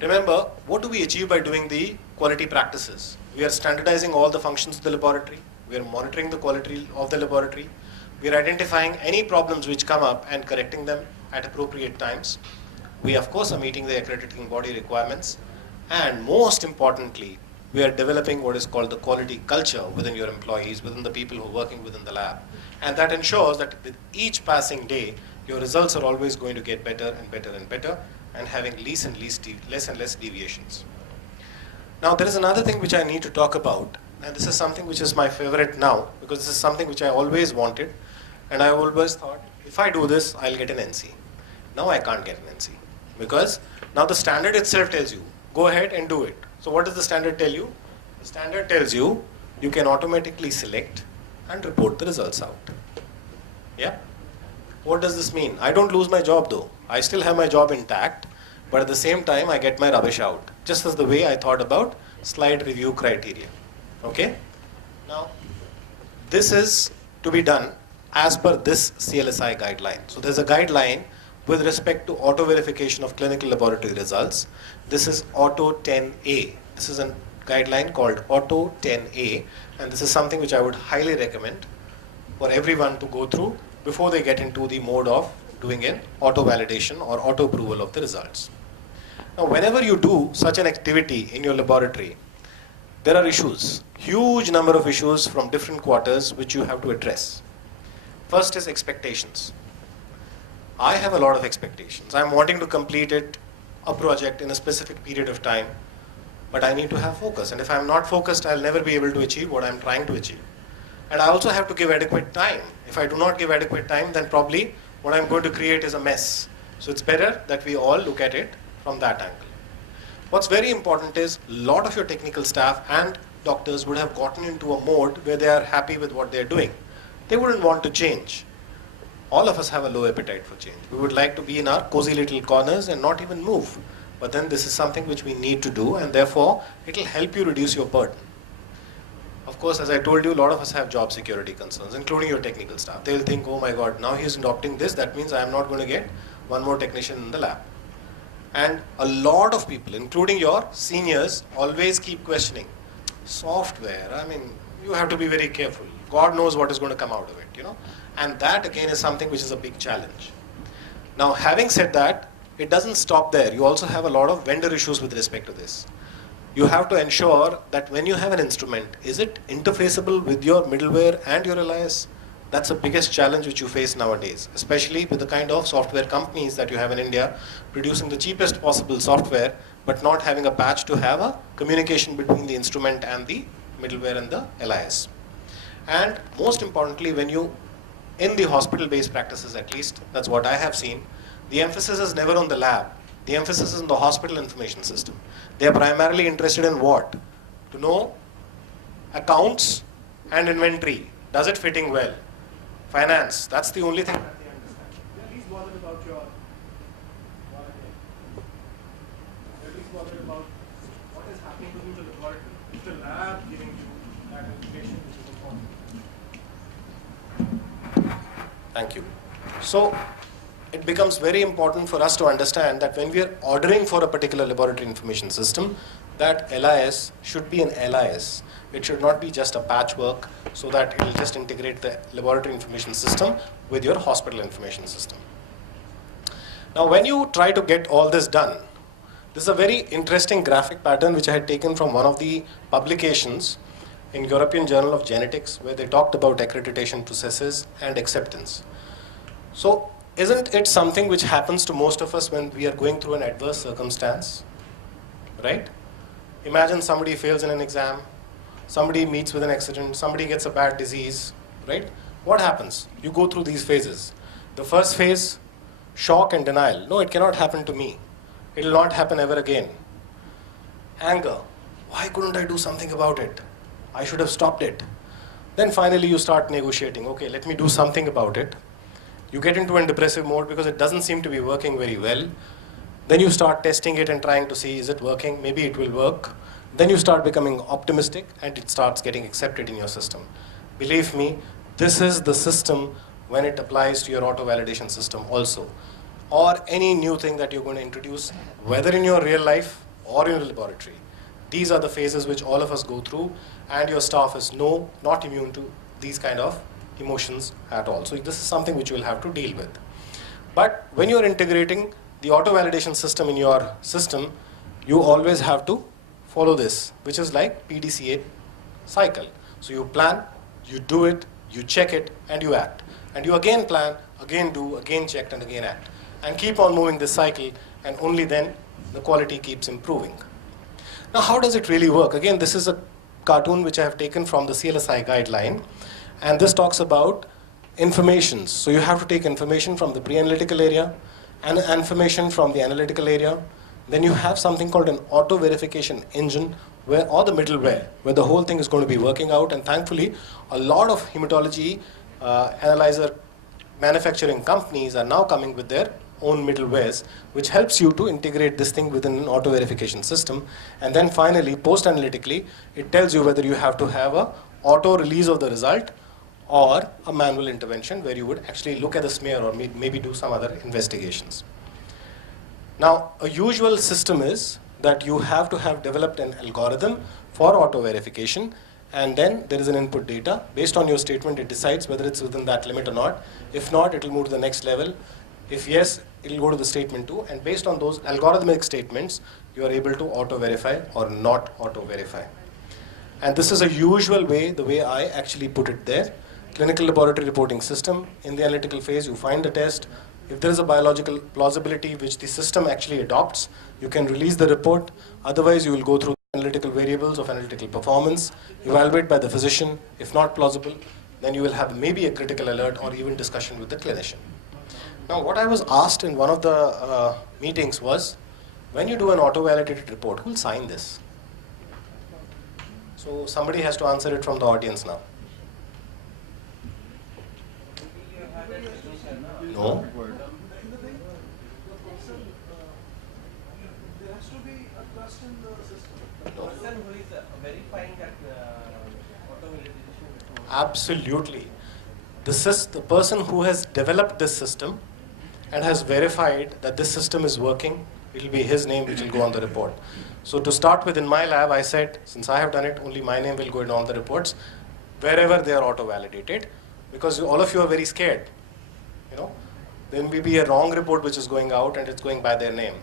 Remember, what do we achieve by doing the quality practices? We are standardizing all the functions of the laboratory. We are monitoring the quality of the laboratory. We are identifying any problems which come up and correcting them at appropriate times. We of course are meeting the accrediting body requirements. And most importantly, we are developing what is called the quality culture within your employees, within the people who are working within the lab. And that ensures that with each passing day, your results are always going to get better and better and better, and having less and less deviations. Now there is another thing which I need to talk about, and this is something which is my favorite now, because this is something which I always wanted, and I always thought, if I do this, I'll get an NC. Now I can't get an NC, because now the standard itself tells you, go ahead and do it. So what does the standard tell you? The standard tells you, you can automatically select and report the results out. Yeah? What does this mean? I don't lose my job though. I still have my job intact, but at the same time I get my rubbish out, just as the way I thought about slide review criteria. Okay? Now, this is to be done as per this CLSI guideline. So there's a guideline with respect to auto verification of clinical laboratory results. This is Auto 10A. This is a guideline called Auto 10A, and this is something which I would highly recommend for everyone to go through before they get into the mode of doing an auto validation or auto approval of the results. Now, whenever you do such an activity in your laboratory, there are issues, huge number of issues from different quarters which you have to address. First is expectations. I have a lot of expectations. I'm wanting to complete a project in a specific period of time, but I need to have focus. And if I'm not focused, I'll never be able to achieve what I'm trying to achieve. And I also have to give adequate time. If I do not give adequate time, then probably what I'm going to create is a mess. So it's better that we all look at it from that angle. What's very important is a lot of your technical staff and doctors would have gotten into a mode where they are happy with what they're doing. They wouldn't want to change. All of us have a low appetite for change. We would like to be in our cozy little corners and not even move. But then this is something which we need to do, and therefore it will help you reduce your burden. Of course, as I told you, a lot of us have job security concerns, including your technical staff. They will think, oh my God, now he's adopting this, that means I am not going to get one more technician in the lab. And a lot of people, including your seniors, always keep questioning. Software, I mean, you have to be very careful. God knows what is going to come out of it, you know. And that again is something which is a big challenge. Now, having said that, it doesn't stop there. You also have a lot of vendor issues with respect to this. You have to ensure that when you have an instrument, is it interfaceable with your middleware and your LIS? That's the biggest challenge which you face nowadays, especially with the kind of software companies that you have in India producing the cheapest possible software, but not having a patch to have a communication between the instrument and the middleware and the LIS. And most importantly, when you, in the hospital-based practices at least, that's what I have seen, the emphasis is never on the lab. The emphasis is on the hospital information system. They are primarily interested in what? To know accounts and inventory. Does it fitting well? Finance, that's the only thing that they understand. They're least bothered about your quality. They're least bothered about what is happening within the laboratory. It's the lab giving you that information which is important. Thank you. So it becomes very important for us to understand that when we are ordering for a particular laboratory information system, that LIS should be an LIS. It should not be just a patchwork so that it will just integrate the laboratory information system with your hospital information system. Now when you try to get all this done, this is a very interesting graphic pattern which I had taken from one of the publications in European Journal of Genetics, where they talked about accreditation processes and acceptance. So isn't it something which happens to most of us when we are going through an adverse circumstance, right? Imagine somebody fails in an exam, somebody meets with an accident, somebody gets a bad disease, right? What happens? You go through these phases. The first phase, shock and denial. No, it cannot happen to me. It will not happen ever again. Anger. Why couldn't I do something about it? I should have stopped it. Then finally you start negotiating. Okay, let me do something about it. You get into a depressive mode because it doesn't seem to be working very well. Then you start testing it and trying to see, is it working? Maybe it will work. Then you start becoming optimistic and it starts getting accepted in your system. Believe me, this is the system when it applies to your auto-validation system also. Or any new thing that you're going to introduce, whether in your real life or in your laboratory. These are the phases which all of us go through, and your staff is not immune to these kind of emotions at all. So this is something which you will have to deal with. But when you're integrating the auto-validation system in your system, you always have to follow this, which is like Pdca cycle. So you plan, you do it, you check it, and you act. And you again plan, again do, again check, and again act. And keep on moving this cycle, and only then the quality keeps improving. Now, how does it really work? Again, this is a cartoon which I have taken from the CLSI guideline, and this talks about information. So you have to take information from the pre-analytical area and information from the analytical area. Then you have something called an auto-verification engine, or the middleware, where the whole thing is going to be working out. And thankfully, a lot of hematology analyzer manufacturing companies are now coming with their own middlewares, which helps you to integrate this thing within an auto-verification system. And then finally, post-analytically, it tells you whether you have to have a auto-release of the result or a manual intervention where you would actually look at the smear or maybe do some other investigations. Now, a usual system is that you have to have developed an algorithm for auto-verification, and then there is an input data. Based on your statement, it decides whether it's within that limit or not. If not, it will move to the next level. If yes, it will go to the statement 2, and based on those algorithmic statements, you are able to auto-verify or not auto-verify. And this is a usual way, the way I actually put it there. Clinical laboratory reporting system. In the analytical phase, you find the test. If there is a biological plausibility which the system actually adopts, you can release the report. Otherwise, you will go through analytical variables of analytical performance, evaluate by the physician. If not plausible, then you will have maybe a critical alert or even discussion with the clinician. Now, what I was asked in one of the meetings was, when you do an auto-validated report, who will sign this? So somebody has to answer it from the audience now. No? There has to be a trust in the system. No. Person who is verifying that auto-validation report. Absolutely. This is the person who has developed this system and has verified that this system is working. It will be his name which will go on the report. So to start with, in my lab, I said, since I have done it, only my name will go on the reports wherever they are auto-validated, because all of you are very scared. You know, there may be a wrong report which is going out and it's going by their name.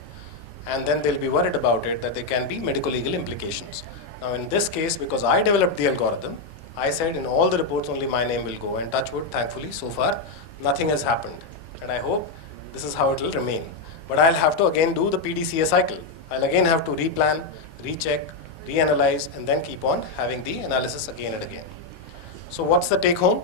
And then they'll be worried about it, that there can be medical legal implications. Now in this case, because I developed the algorithm, I said in all the reports only my name will go, and touch wood, thankfully, so far, nothing has happened. And I hope this is how it will remain. But I'll have to again do the Pdca cycle. I'll again have to replan, recheck, reanalyze, and then keep on having the analysis again and again. So what's the take home?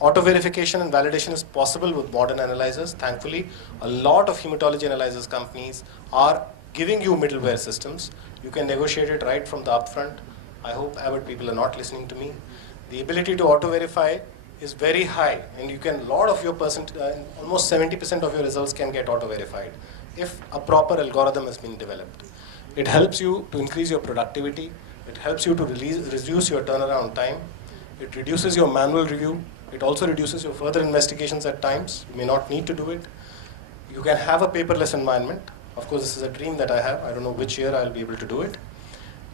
Auto-verification and validation is possible with modern analyzers. Thankfully, a lot of hematology analyzers companies are giving you middleware systems. You can negotiate it right from the upfront. I hope Abbott people are not listening to me. The ability to auto-verify is very high, and you can, almost 70% of your results can get auto-verified if a proper algorithm has been developed. It helps you to increase your productivity. It helps you to reduce your turnaround time. It reduces your manual review. It also reduces your further investigations at times. You may not need to do it. You can have a paperless environment. Of course, this is a dream that I have. I don't know which year I'll be able to do it.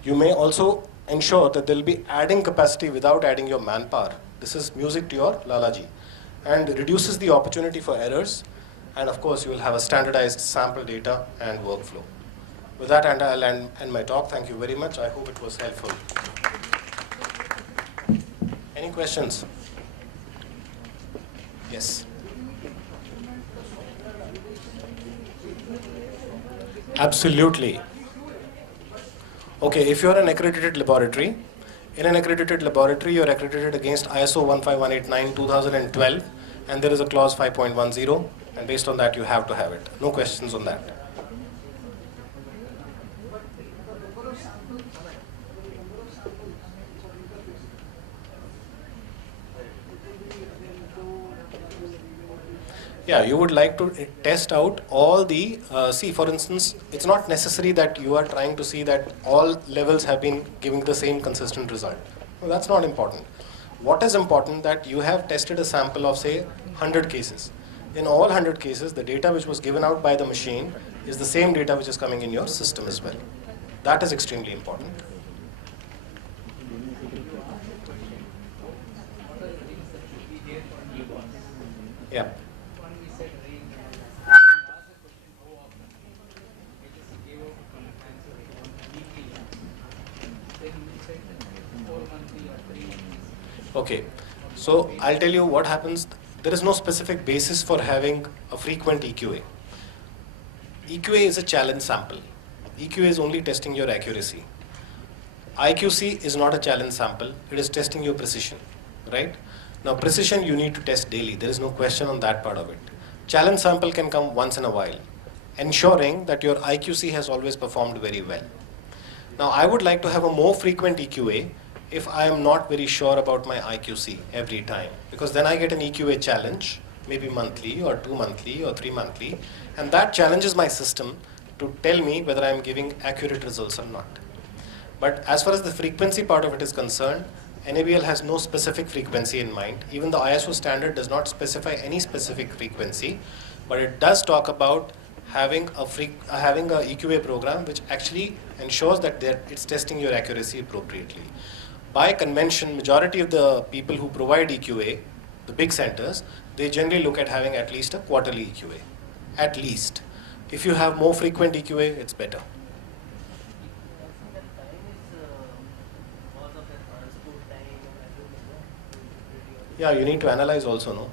You may also ensure that they'll be adding capacity without adding your manpower. This is music to your lalaji, and reduces the opportunity for errors. And of course, you will have a standardized sample data and workflow. With that, and I'll end my talk. Thank you very much. I hope it was helpful. Any questions? Yes. Absolutely. Okay, if you're an accredited laboratory, in an accredited laboratory, you're accredited against ISO 15189 2012, and there is a clause 5.10, and based on that, you have to have it. No questions on that. Yeah, you would like to test out all the, see for instance, it's not necessary that you are trying to see that all levels have been giving the same consistent result. No, that's not important. What is important that you have tested a sample of say 100 cases. In all 100 cases, the data which was given out by the machine is the same data which is coming in your system as well. That is extremely important. Yeah. Okay, so I'll tell you what happens. There is no specific basis for having a frequent EQA. EQA is a challenge sample. EQA is only testing your accuracy. IQC is not a challenge sample. It is testing your precision, right? Now precision you need to test daily. There is no question on that part of it. Challenge sample can come once in a while, ensuring that your IQC has always performed very well. Now I would like to have a more frequent EQA if I am not very sure about my IQC every time, because then I get an EQA challenge, maybe monthly or 2 monthly or 3 monthly, and that challenges my system to tell me whether I am giving accurate results or not. But as far as the frequency part of it is concerned, NABL has no specific frequency in mind. Even the ISO standard does not specify any specific frequency, but it does talk about having a EQA program which actually ensures that it's testing your accuracy appropriately. By convention, majority of the people who provide EQA, the big centers, they generally look at having at least a quarterly EQA. At least. If you have more frequent EQA, it's better. Yeah, you need to analyze also, no?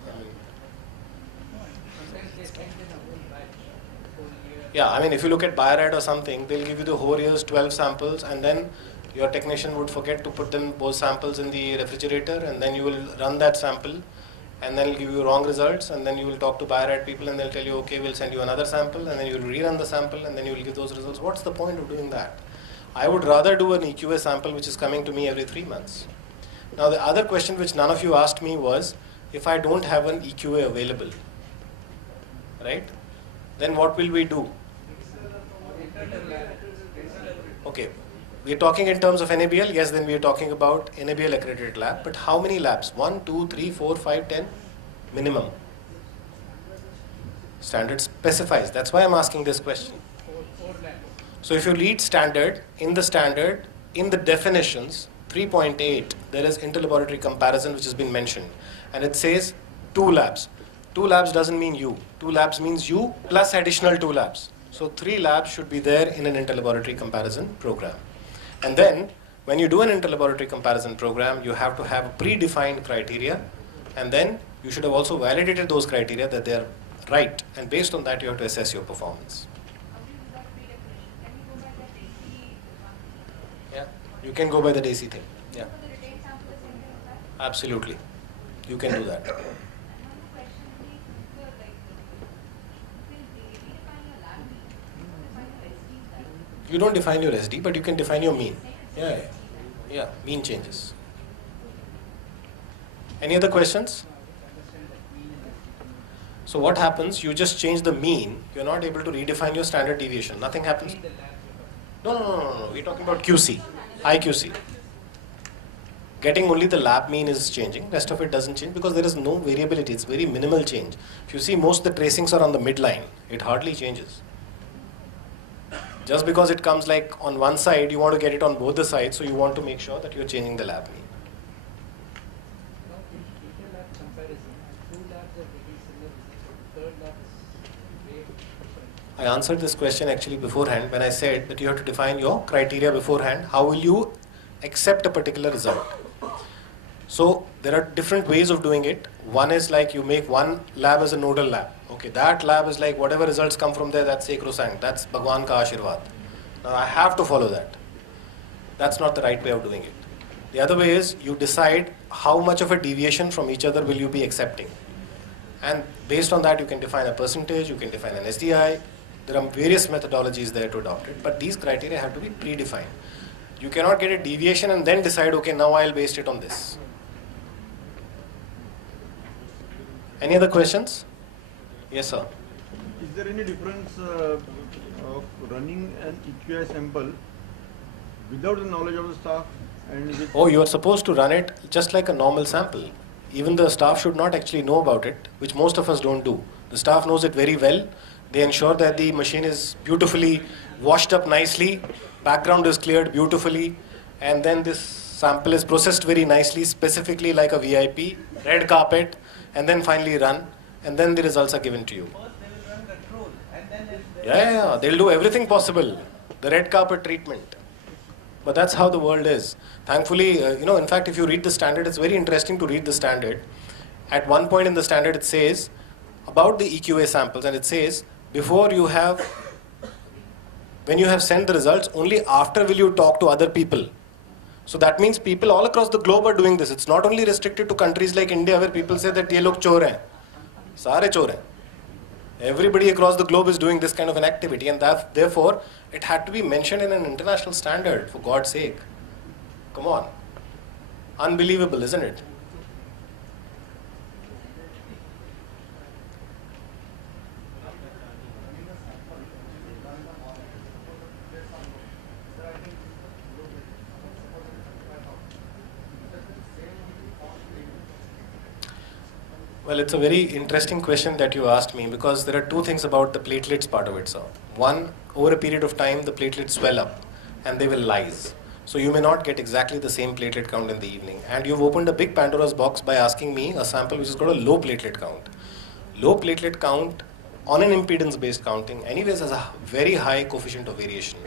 Yeah, I mean, if you look at Biorad or something, they'll give you the whole year's 12 samples, and then your technician would forget to put those samples in the refrigerator, and then you will run that sample, and then it'll give you wrong results, and then you will talk to Biorad people, and they'll tell you, okay, we'll send you another sample, and then you'll rerun the sample, and then you will give those results. What's the point of doing that? I would rather do an EQA sample which is coming to me every 3 months. Now, the other question which none of you asked me was, if I don't have an EQA available, right, then what will we do? Okay. We are talking in terms of NABL, yes, then we are talking about NABL accredited lab, but how many labs? 1, 2, 3, 4, 5, 10? Minimum. Standard specifies, that's why I'm asking this question. So if you read standard, in the definitions, 3.8, there is interlaboratory comparison which has been mentioned, and it says 2 labs. 2 labs doesn't mean you. 2 labs means you plus additional 2 labs. So 3 labs should be there in an interlaboratory comparison program. And then, when you do an interlaboratory comparison program, you have to have predefined criteria, and then you should have also validated those criteria that they are right, and based on that you have to assess your performance. How do you do that pre-definition? Can you You can go by the Desi thing. Yeah. For the retained sample, the same thing applies? Absolutely. You can do that. And one more question, the like, you can redefine your lab mean, define your SD lab mean. You don't define your SD, but you can define your mean. Same as Yeah, SD yeah. lab. Yeah, mean changes. Any other questions? So what happens? You just change the mean. You're not able to redefine your standard deviation. Nothing happens. No. We're talking about QC, high QC. Getting only the lab mean is changing. Rest of it doesn't change because there is no variability. It's very minimal change. If you see, most of the tracings are on the midline. It hardly changes. Just because it comes like on one side, you want to get it on both the sides, so you want to make sure that you're changing the lab mean. Now, in detailed lab comparison, two labs are getting similar results. The third lab is way different. I answered this question actually beforehand when I said that you have to define your criteria beforehand. How will you accept a particular result? So there are different ways of doing it. One is like you make one lab as a nodal lab. Okay, that lab is like whatever results come from there, that's sacrosanct. That's Bhagwan ka Ashirwad. Now I have to follow that. That's not the right way of doing it. The other way is you decide how much of a deviation from each other will you be accepting. And based on that you can define a percentage, you can define an SDI. There are various methodologies there to adopt it, but these criteria have to be predefined. You cannot get a deviation and then decide, okay, now I'll base it on this. Any other questions? Yes, sir. Is there any difference of running an EQI sample without the knowledge of the staff and with... Oh, you are supposed to run it just like a normal sample. Even the staff should not actually know about it, which most of us don't do. The staff knows it very well. They ensure that the machine is beautifully washed up nicely, background is cleared beautifully, and then this sample is processed very nicely, specifically like a VIP, red carpet, and then finally run, and then the results are given to you. First they will run control and then Yeah, they'll do everything possible. The red carpet treatment. But that's how the world is. Thankfully, in fact, if you read the standard, it's very interesting to read the standard. At one point in the standard, it says about the EQA samples, and it says, when you have sent the results, only after will you talk to other people. So that means people all across the globe are doing this. It's not only restricted to countries like India where people say that ye log chor hain. Sare chor hain. Everybody across the globe is doing this kind of an activity, and therefore it had to be mentioned in an international standard, for God's sake. Come on. Unbelievable, isn't it? Well, it's a very interesting question that you asked me, because there are two things about the platelets part of it, sir. One, over a period of time, the platelets swell up and they will lyse. So you may not get exactly the same platelet count in the evening. And you've opened a big Pandora's box by asking me a sample which has got a low platelet count. Low platelet count on an impedance-based counting anyways has a very high coefficient of variation.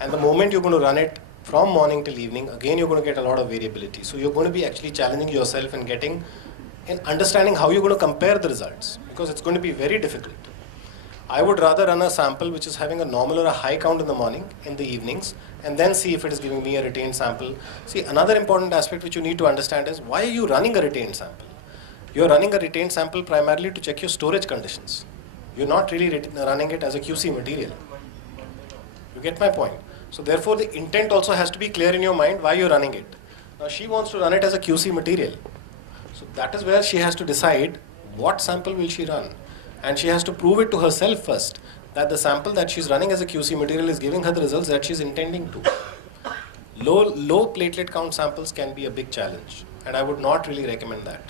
And the moment you're going to run it from morning till evening, again you're going to get a lot of variability. So you're going to be actually challenging yourself and in understanding how you're going to compare the results, because it's going to be very difficult. I would rather run a sample which is having a normal or a high count in the morning, in the evenings, and then see if it is giving me a retained sample. See, another important aspect which you need to understand is, why are you running a retained sample? You're running a retained sample primarily to check your storage conditions. You're not really running it as a QC material. You get my point? So therefore the intent also has to be clear in your mind why you're running it. Now she wants to run it as a QC material. So that is where she has to decide what sample will she run. And she has to prove it to herself first, that the sample that she's running as a QC material is giving her the results that she's intending to. Low platelet count samples can be a big challenge, and I would not really recommend that.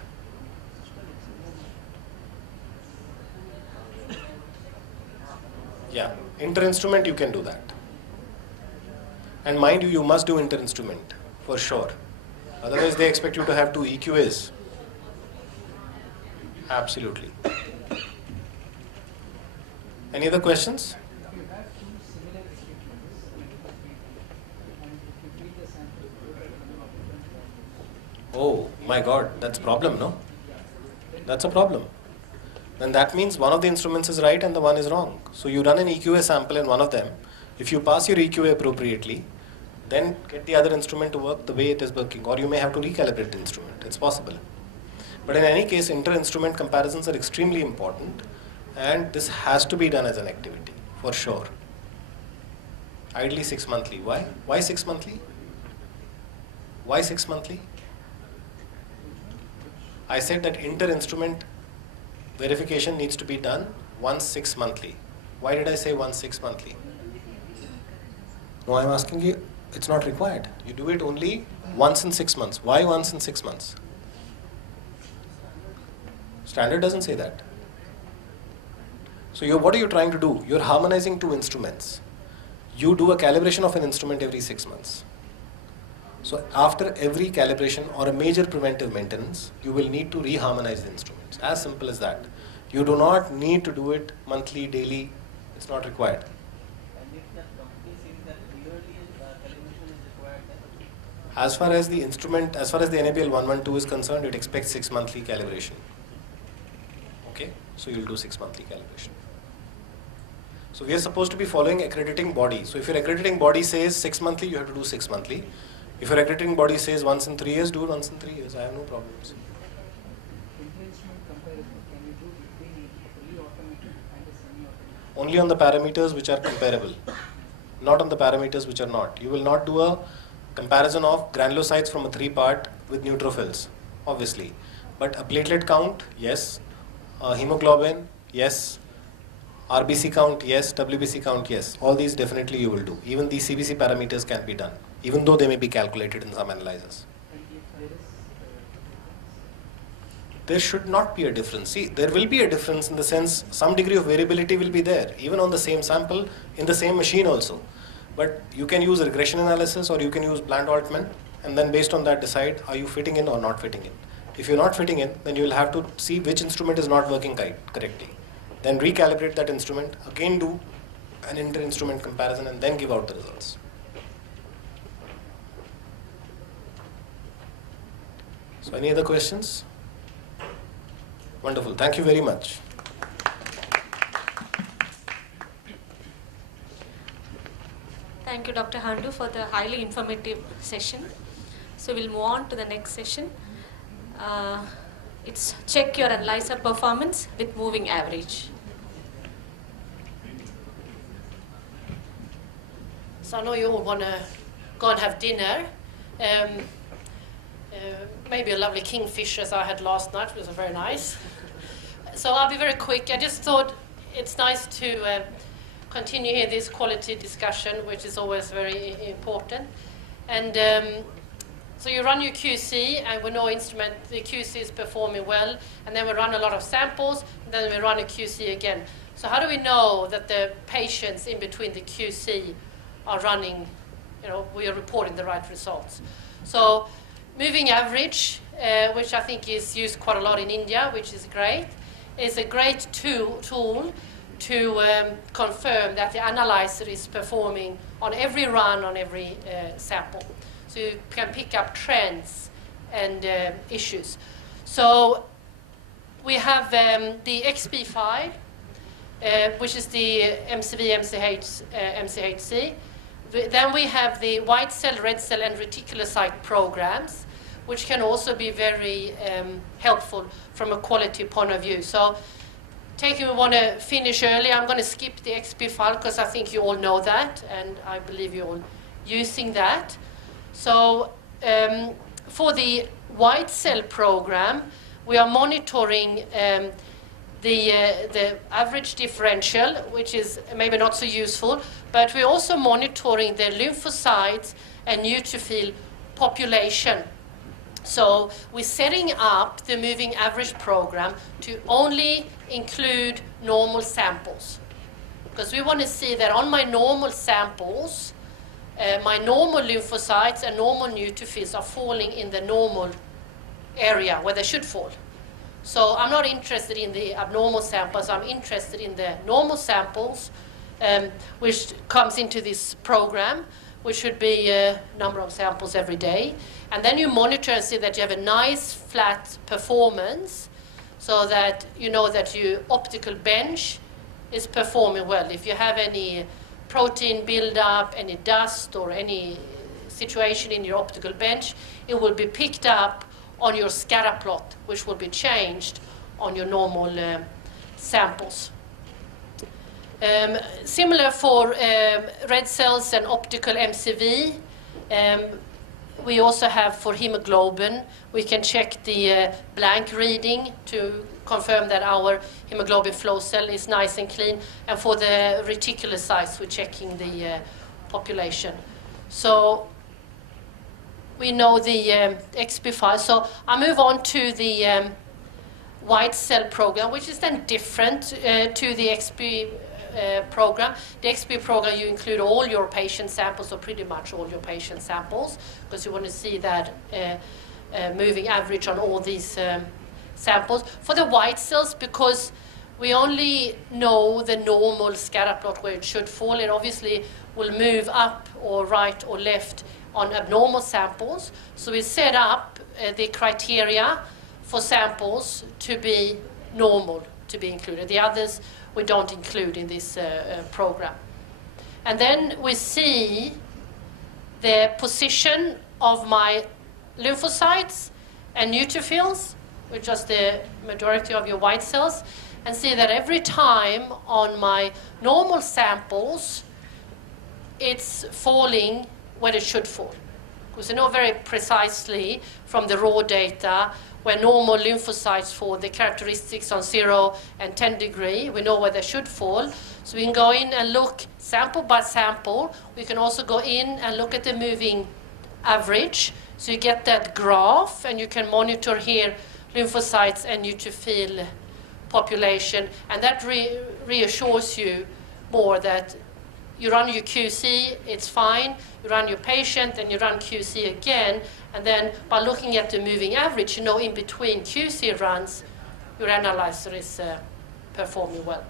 Yeah, inter-instrument you can do that. And mind you, you must do inter-instrument, for sure. Otherwise they expect you to have 2 EQAs. Absolutely. Any other questions? If you have two similar equipments, and if you treat the sample Oh my God, that's a problem, no? That's a problem. Then that means one of the instruments is right and the one is wrong. So you run an EQA sample in one of them. If you pass your EQA appropriately, then get the other instrument to work the way it is working, or you may have to recalibrate the instrument. It's possible. But in any case, inter-instrument comparisons are extremely important, and this has to be done as an activity, for sure. Ideally 6 monthly. Why? Why 6 monthly? Why 6 monthly? I said that inter-instrument verification needs to be done once 6 monthly. Why did I say once 6 monthly? No, I'm asking you, it's not required. You do it only once in 6 months. Why once in 6 months? Standard doesn't say that. So what are you trying to do? You're harmonizing two instruments. You do a calibration of an instrument every 6 months. So after every calibration or a major preventive maintenance, you will need to reharmonize the instruments. As simple as that. You do not need to do it monthly, daily. It's not required. And if the company says that yearly calibration is required, then? As far as the instrument, as far as the NABL 112 is concerned, it expects 6 monthly calibration. Okay? So you'll do 6 monthly calibration. So we are supposed to be following accrediting body. So if your accrediting body says 6 monthly, you have to do 6 monthly. If your accrediting body says once in 3 years, do it once in 3 years. I have no problems. Inter-instrument comparison, can you do between a fully automated and a semi-automated? Only on the parameters which are comparable, not on the parameters which are not. You will not do a comparison of granulocytes from a 3-part with neutrophils, obviously. But a platelet count, yes. Hemoglobin, yes. RBC count, yes. WBC count, yes. All these definitely you will do. Even these CBC parameters can be done, even though they may be calculated in some analyzers. And if there is There should not be a difference. See, there will be a difference in the sense some degree of variability will be there, even on the same sample, in the same machine also. But you can use regression analysis or you can use bland Altman, and then based on that decide, are you fitting in or not fitting in. If you're not fitting in, then you will have to see which instrument is not working correctly. Then recalibrate that instrument, again do an inter-instrument comparison, and then give out the results. So any other questions? Wonderful. Thank you very much. Thank you, Dr. Handu, for the highly informative session. So we'll move on to the next session. It's check your analyzer performance with moving average. So I know you all want to go and have dinner. Maybe a lovely kingfish as I had last night, which was very nice. So I'll be very quick. I just thought it's nice to continue here this quality discussion, which is always very important. And so you run your QC, and we know instrument, the QC is performing well, and then we run a lot of samples, and then we run a QC again. So how do we know that the patients in between the QC are running, we are reporting the right results? So moving average, which I think is used quite a lot in India, which is great, is a great tool to confirm that the analyzer is performing on every run, on every sample. So you can pick up trends and issues. So we have the XP5, which is the MCV, MCHC. Then we have the white cell, red cell, and reticulocyte programs, which can also be very helpful from a quality point of view. So we want to finish early. I'm going to skip the XP file because I think you all know that, and I believe you're all using that. So for the white cell program, we are monitoring the average differential, which is maybe not so useful, but we're also monitoring the lymphocytes and neutrophil population. So we're setting up the moving average program to only include normal samples, because we want to see that on my normal samples, my normal lymphocytes and normal neutrophils are falling in the normal area where they should fall. So I'm not interested in the abnormal samples, I'm interested in the normal samples, which comes into this program, which should be a number of samples every day. And then you monitor and see that you have a nice flat performance, so that you know that your optical bench is performing well. If you have any protein buildup, any dust, or any situation in your optical bench, it will be picked up on your scatter plot, which will be changed on your normal samples. Similar for red cells and optical MCV, we also have for hemoglobin, we can check the blank reading to confirm that our hemoglobin flow cell is nice and clean. And for the reticulocytes, we're checking the population. So we know the XP file. So I move on to the white cell program, which is then different to the XP program. The XP program, you include all your patient samples, or pretty much all your patient samples, because you want to see that moving average on all these samples. For the white cells, because we only know the normal scatter plot where it should fall, it obviously will move up or right or left on abnormal samples. So we set up the criteria for samples to be normal, to be included. The others we don't include in this program. And then we see the position of my lymphocytes and neutrophils, which is the majority of your white cells, and see that every time on my normal samples, it's falling where it should fall. Because we know very precisely from the raw data where normal lymphocytes fall, the characteristics on 0 and 10 degree, we know where they should fall. So we can go in and look sample by sample. We can also go in and look at the moving average. So you get that graph, and you can monitor here lymphocytes and neutrophil population. And that reassures you more that you run your QC, it's fine. You run your patient, and you run QC again. And then by looking at the moving average, you know in between QC runs, your analyzer is performing well.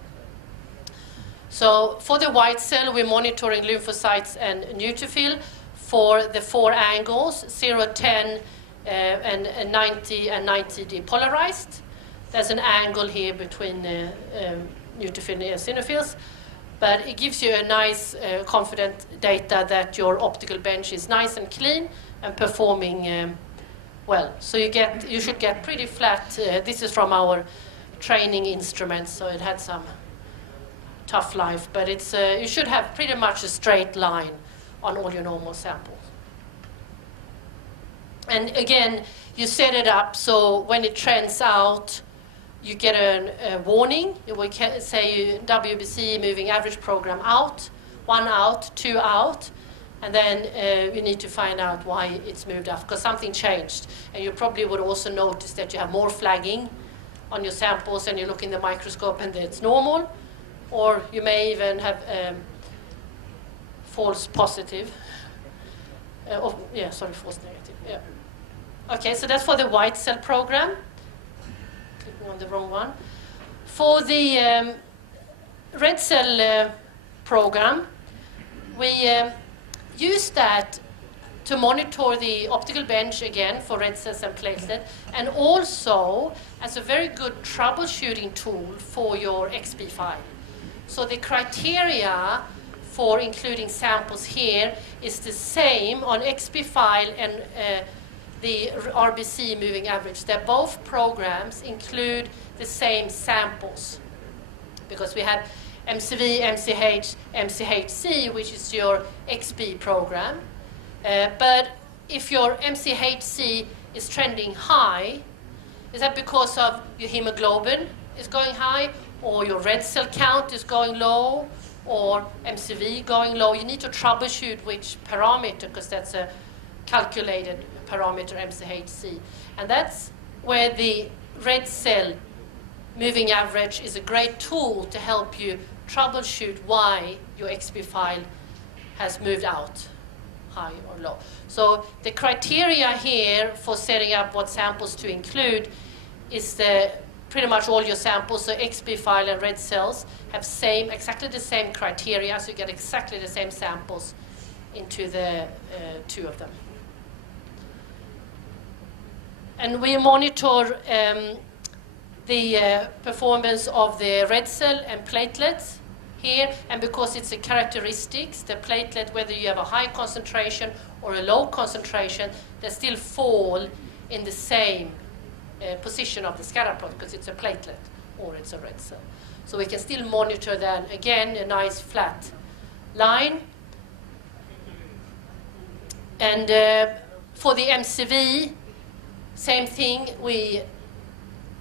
So for the white cell, we're monitoring lymphocytes and neutrophil for the 4 angles, 0, 10, and 90 and 90 depolarized. There's an angle here between neutrophil and eosinophils. But it gives you a nice, confident data that your optical bench is nice and clean and performing well. So you should get pretty flat. This is from our training instruments, so it had some tough life. But it's you should have pretty much a straight line on all your normal samples. And again, you set it up so when it trends out, you get a warning. It will say WBC moving average program out, 1 out, 2 out, and then you need to find out why it's moved up, because something changed. And you probably would also notice that you have more flagging on your samples, and you look in the microscope and it's normal, or you may even have false positive. False negative. Yeah. Okay, so that's for the white cell program. On the wrong one. For the red cell program, we use that to monitor the optical bench again for red cells and platelet, and also as a very good troubleshooting tool for your XP file. So the criteria for including samples here is the same on XP file and the RBC moving average. They're both programs include the same samples, because we have MCV, MCH, MCHC, which is your XP program. But if your MCHC is trending high, is that because of your hemoglobin is going high, or your red cell count is going low, or MCV going low? You need to troubleshoot which parameter, because that's a calculated parameter, MCHC. And that's where the red cell moving average is a great tool to help you troubleshoot why your XP file has moved out, high or low. So the criteria here for setting up what samples to include is pretty much all your samples. So XP file and red cells have exactly the same criteria, so you get exactly the same samples into the 2 of them. And we monitor the performance of the red cell and platelets here, and because it's a characteristics, the platelet, whether you have a high concentration or a low concentration, they still fall in the same position of the scatter plot because it's a platelet or it's a red cell. So we can still monitor then, again, a nice flat line. And for the MCV, same thing, we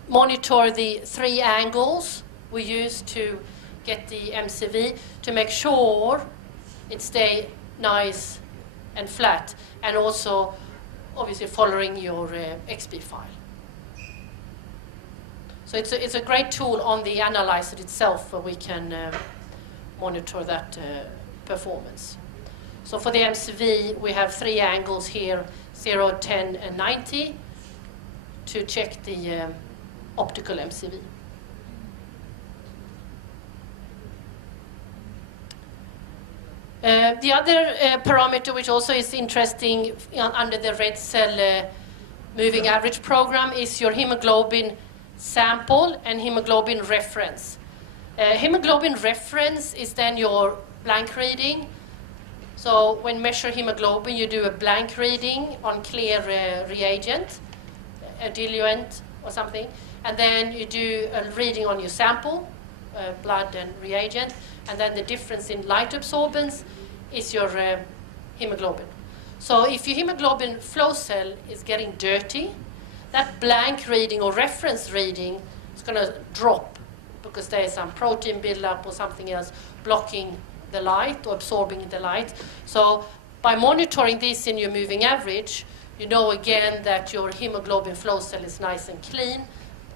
monitor the 3 angles we use to get the MCV to make sure it stays nice and flat, and also obviously following your XP file. So it's a great tool on the analyzer itself where we can monitor that performance. So for the MCV, we have 3 angles here, 0, 10, and 90, to check the optical MCV. The other parameter which also is interesting under the red cell moving average program is your hemoglobin sample and hemoglobin reference. Hemoglobin reference is then your blank reading. So when measure hemoglobin, you do a blank reading on clear reagent, a diluent or something, and then you do a reading on your sample, blood and reagent, and then the difference in light absorbance is your hemoglobin. So if your hemoglobin flow cell is getting dirty, that blank reading or reference reading is going to drop because there is some protein buildup or something else blocking the light or absorbing the light. So by monitoring this in your moving average, you know again that your hemoglobin flow cell is nice and clean,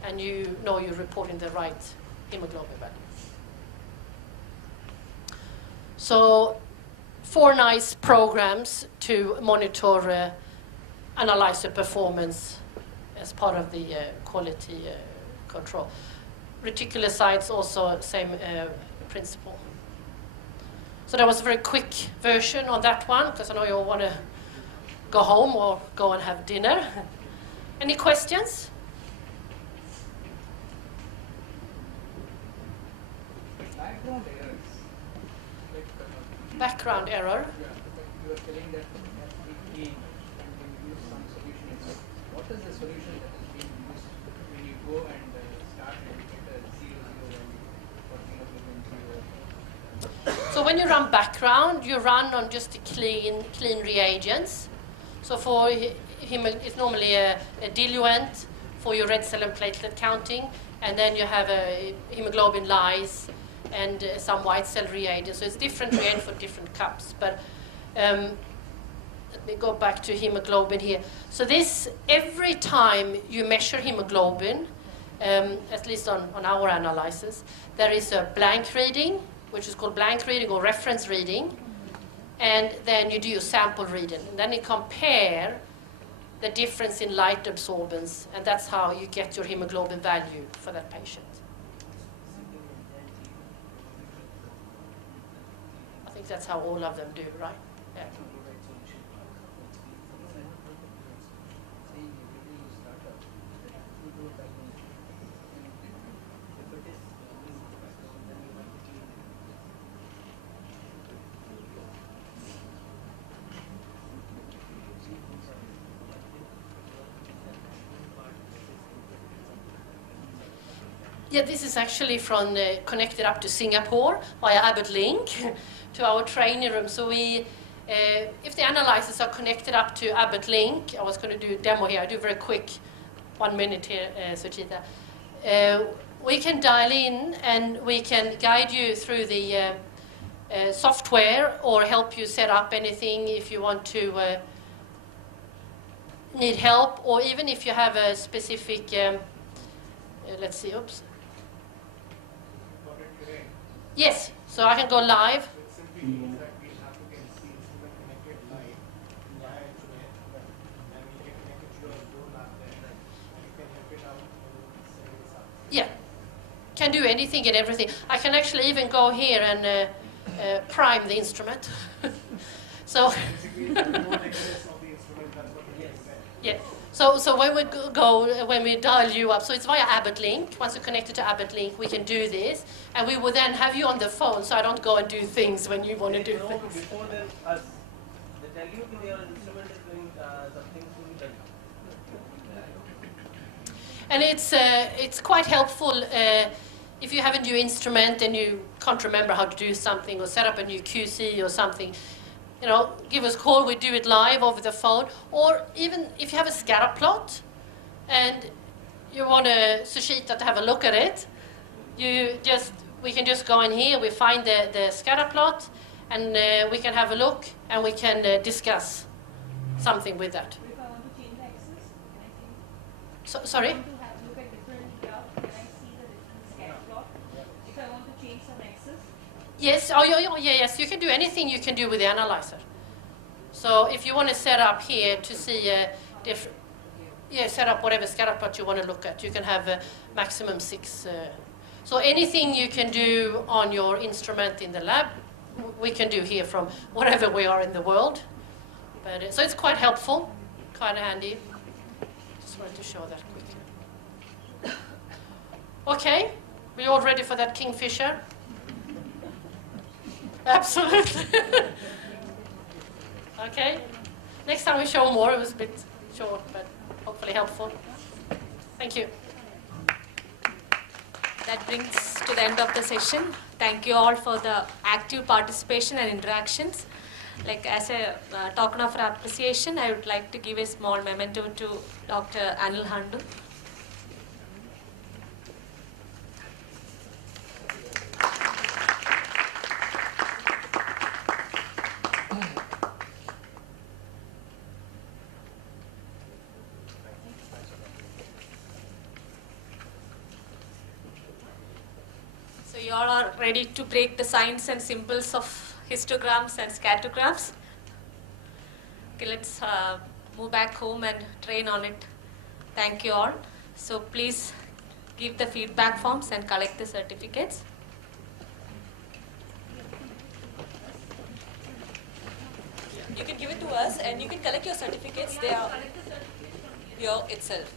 and you know you're reporting the right hemoglobin value. So 4 nice programs to monitor analyzer performance as part of the quality control. Reticulocytes also same principle. So that was a very quick version on that one, because I know you all want to go home or go and have dinner. Any questions? Background errors. Like, Background error. yeah, you were telling that it has to be clean and when you use some solution inside. What is the solution that is being used when you go and start and get a 0, 0 value for hemoglobin 0? So when you run background, you run on just clean reagents. So for it's normally a diluent for your red cell and platelet counting, and then you have a hemoglobin lyse and some white cell reagents. So it's different reagents for different cups. But let me go back to hemoglobin here. So this, every time you measure hemoglobin, at least on our analysis, there is a blank reading, which is called blank reading or reference reading, and then you do your sample reading. And then you compare the difference in light absorbance, and that's how you get your hemoglobin value for that patient. I think that's how all of them do, right? Yeah. Yeah, this is actually from connected up to Singapore via Abbott Link to our training room. So we, if the analyzers are connected up to Abbott Link, I was going to do a demo here. I do very quick, 1 minute here, Suchita. We can dial in and we can guide you through the software or help you set up anything if you want to need help, or even if you have a specific, let's see, oops. Yes, so I can go live. It simply means that we have to get the instrument connected live via internet, and we get connected to your door lab there, and you can help it out and setting this up. Yeah, can do anything and everything. I can actually even go here and prime the instrument. So, Basically, if you don't access of the instrument, that's what we get. yeah. So when when we dial you up, so it's via Abbott Link. Once you're connected to Abbott Link, we can do this, and we will then have you on the phone, so I don't go and do things when you want to do No, things. before then, us. They tell you that your instrument is doing something to that. And it's quite helpful if you have a new instrument and you can't remember how to do something or set up a new QC or something. You know, give us a call. We do it live over the phone. Or even if you have a scatter plot and you want Sushita to have a look at it, we can just go in here. We find the scatter plot, and we can have a look and we can discuss something with that. If I want to change the axis, can I change? Sorry. I want to have look at different graphs. Can I see the different scatter plot? If I want to change some axis, Yes, yes, you can do anything you can do with the analyzer. So if you want to set up here to see set up whatever scatter plot you want to look at, you can have a maximum 6. So anything you can do on your instrument in the lab, we can do here from wherever we are in the world. But so it's quite helpful, quite handy. Just wanted to show that quickly. Okay, we all ready for that kingfisher? Absolutely. Okay. Next time we show more. It was a bit short, but hopefully helpful. Thank you. That brings to the end of the session. Thank you all for the active participation and interactions. Like as a token of appreciation, I would like to give a small memento to Dr. Anil Handu. So you all are ready to break the signs and symbols of histograms and scatograms. Okay, let's move back home and train on it. Thank you all. So please give the feedback forms and collect the certificates. You can give it to us and you can collect your certificates. They are here itself.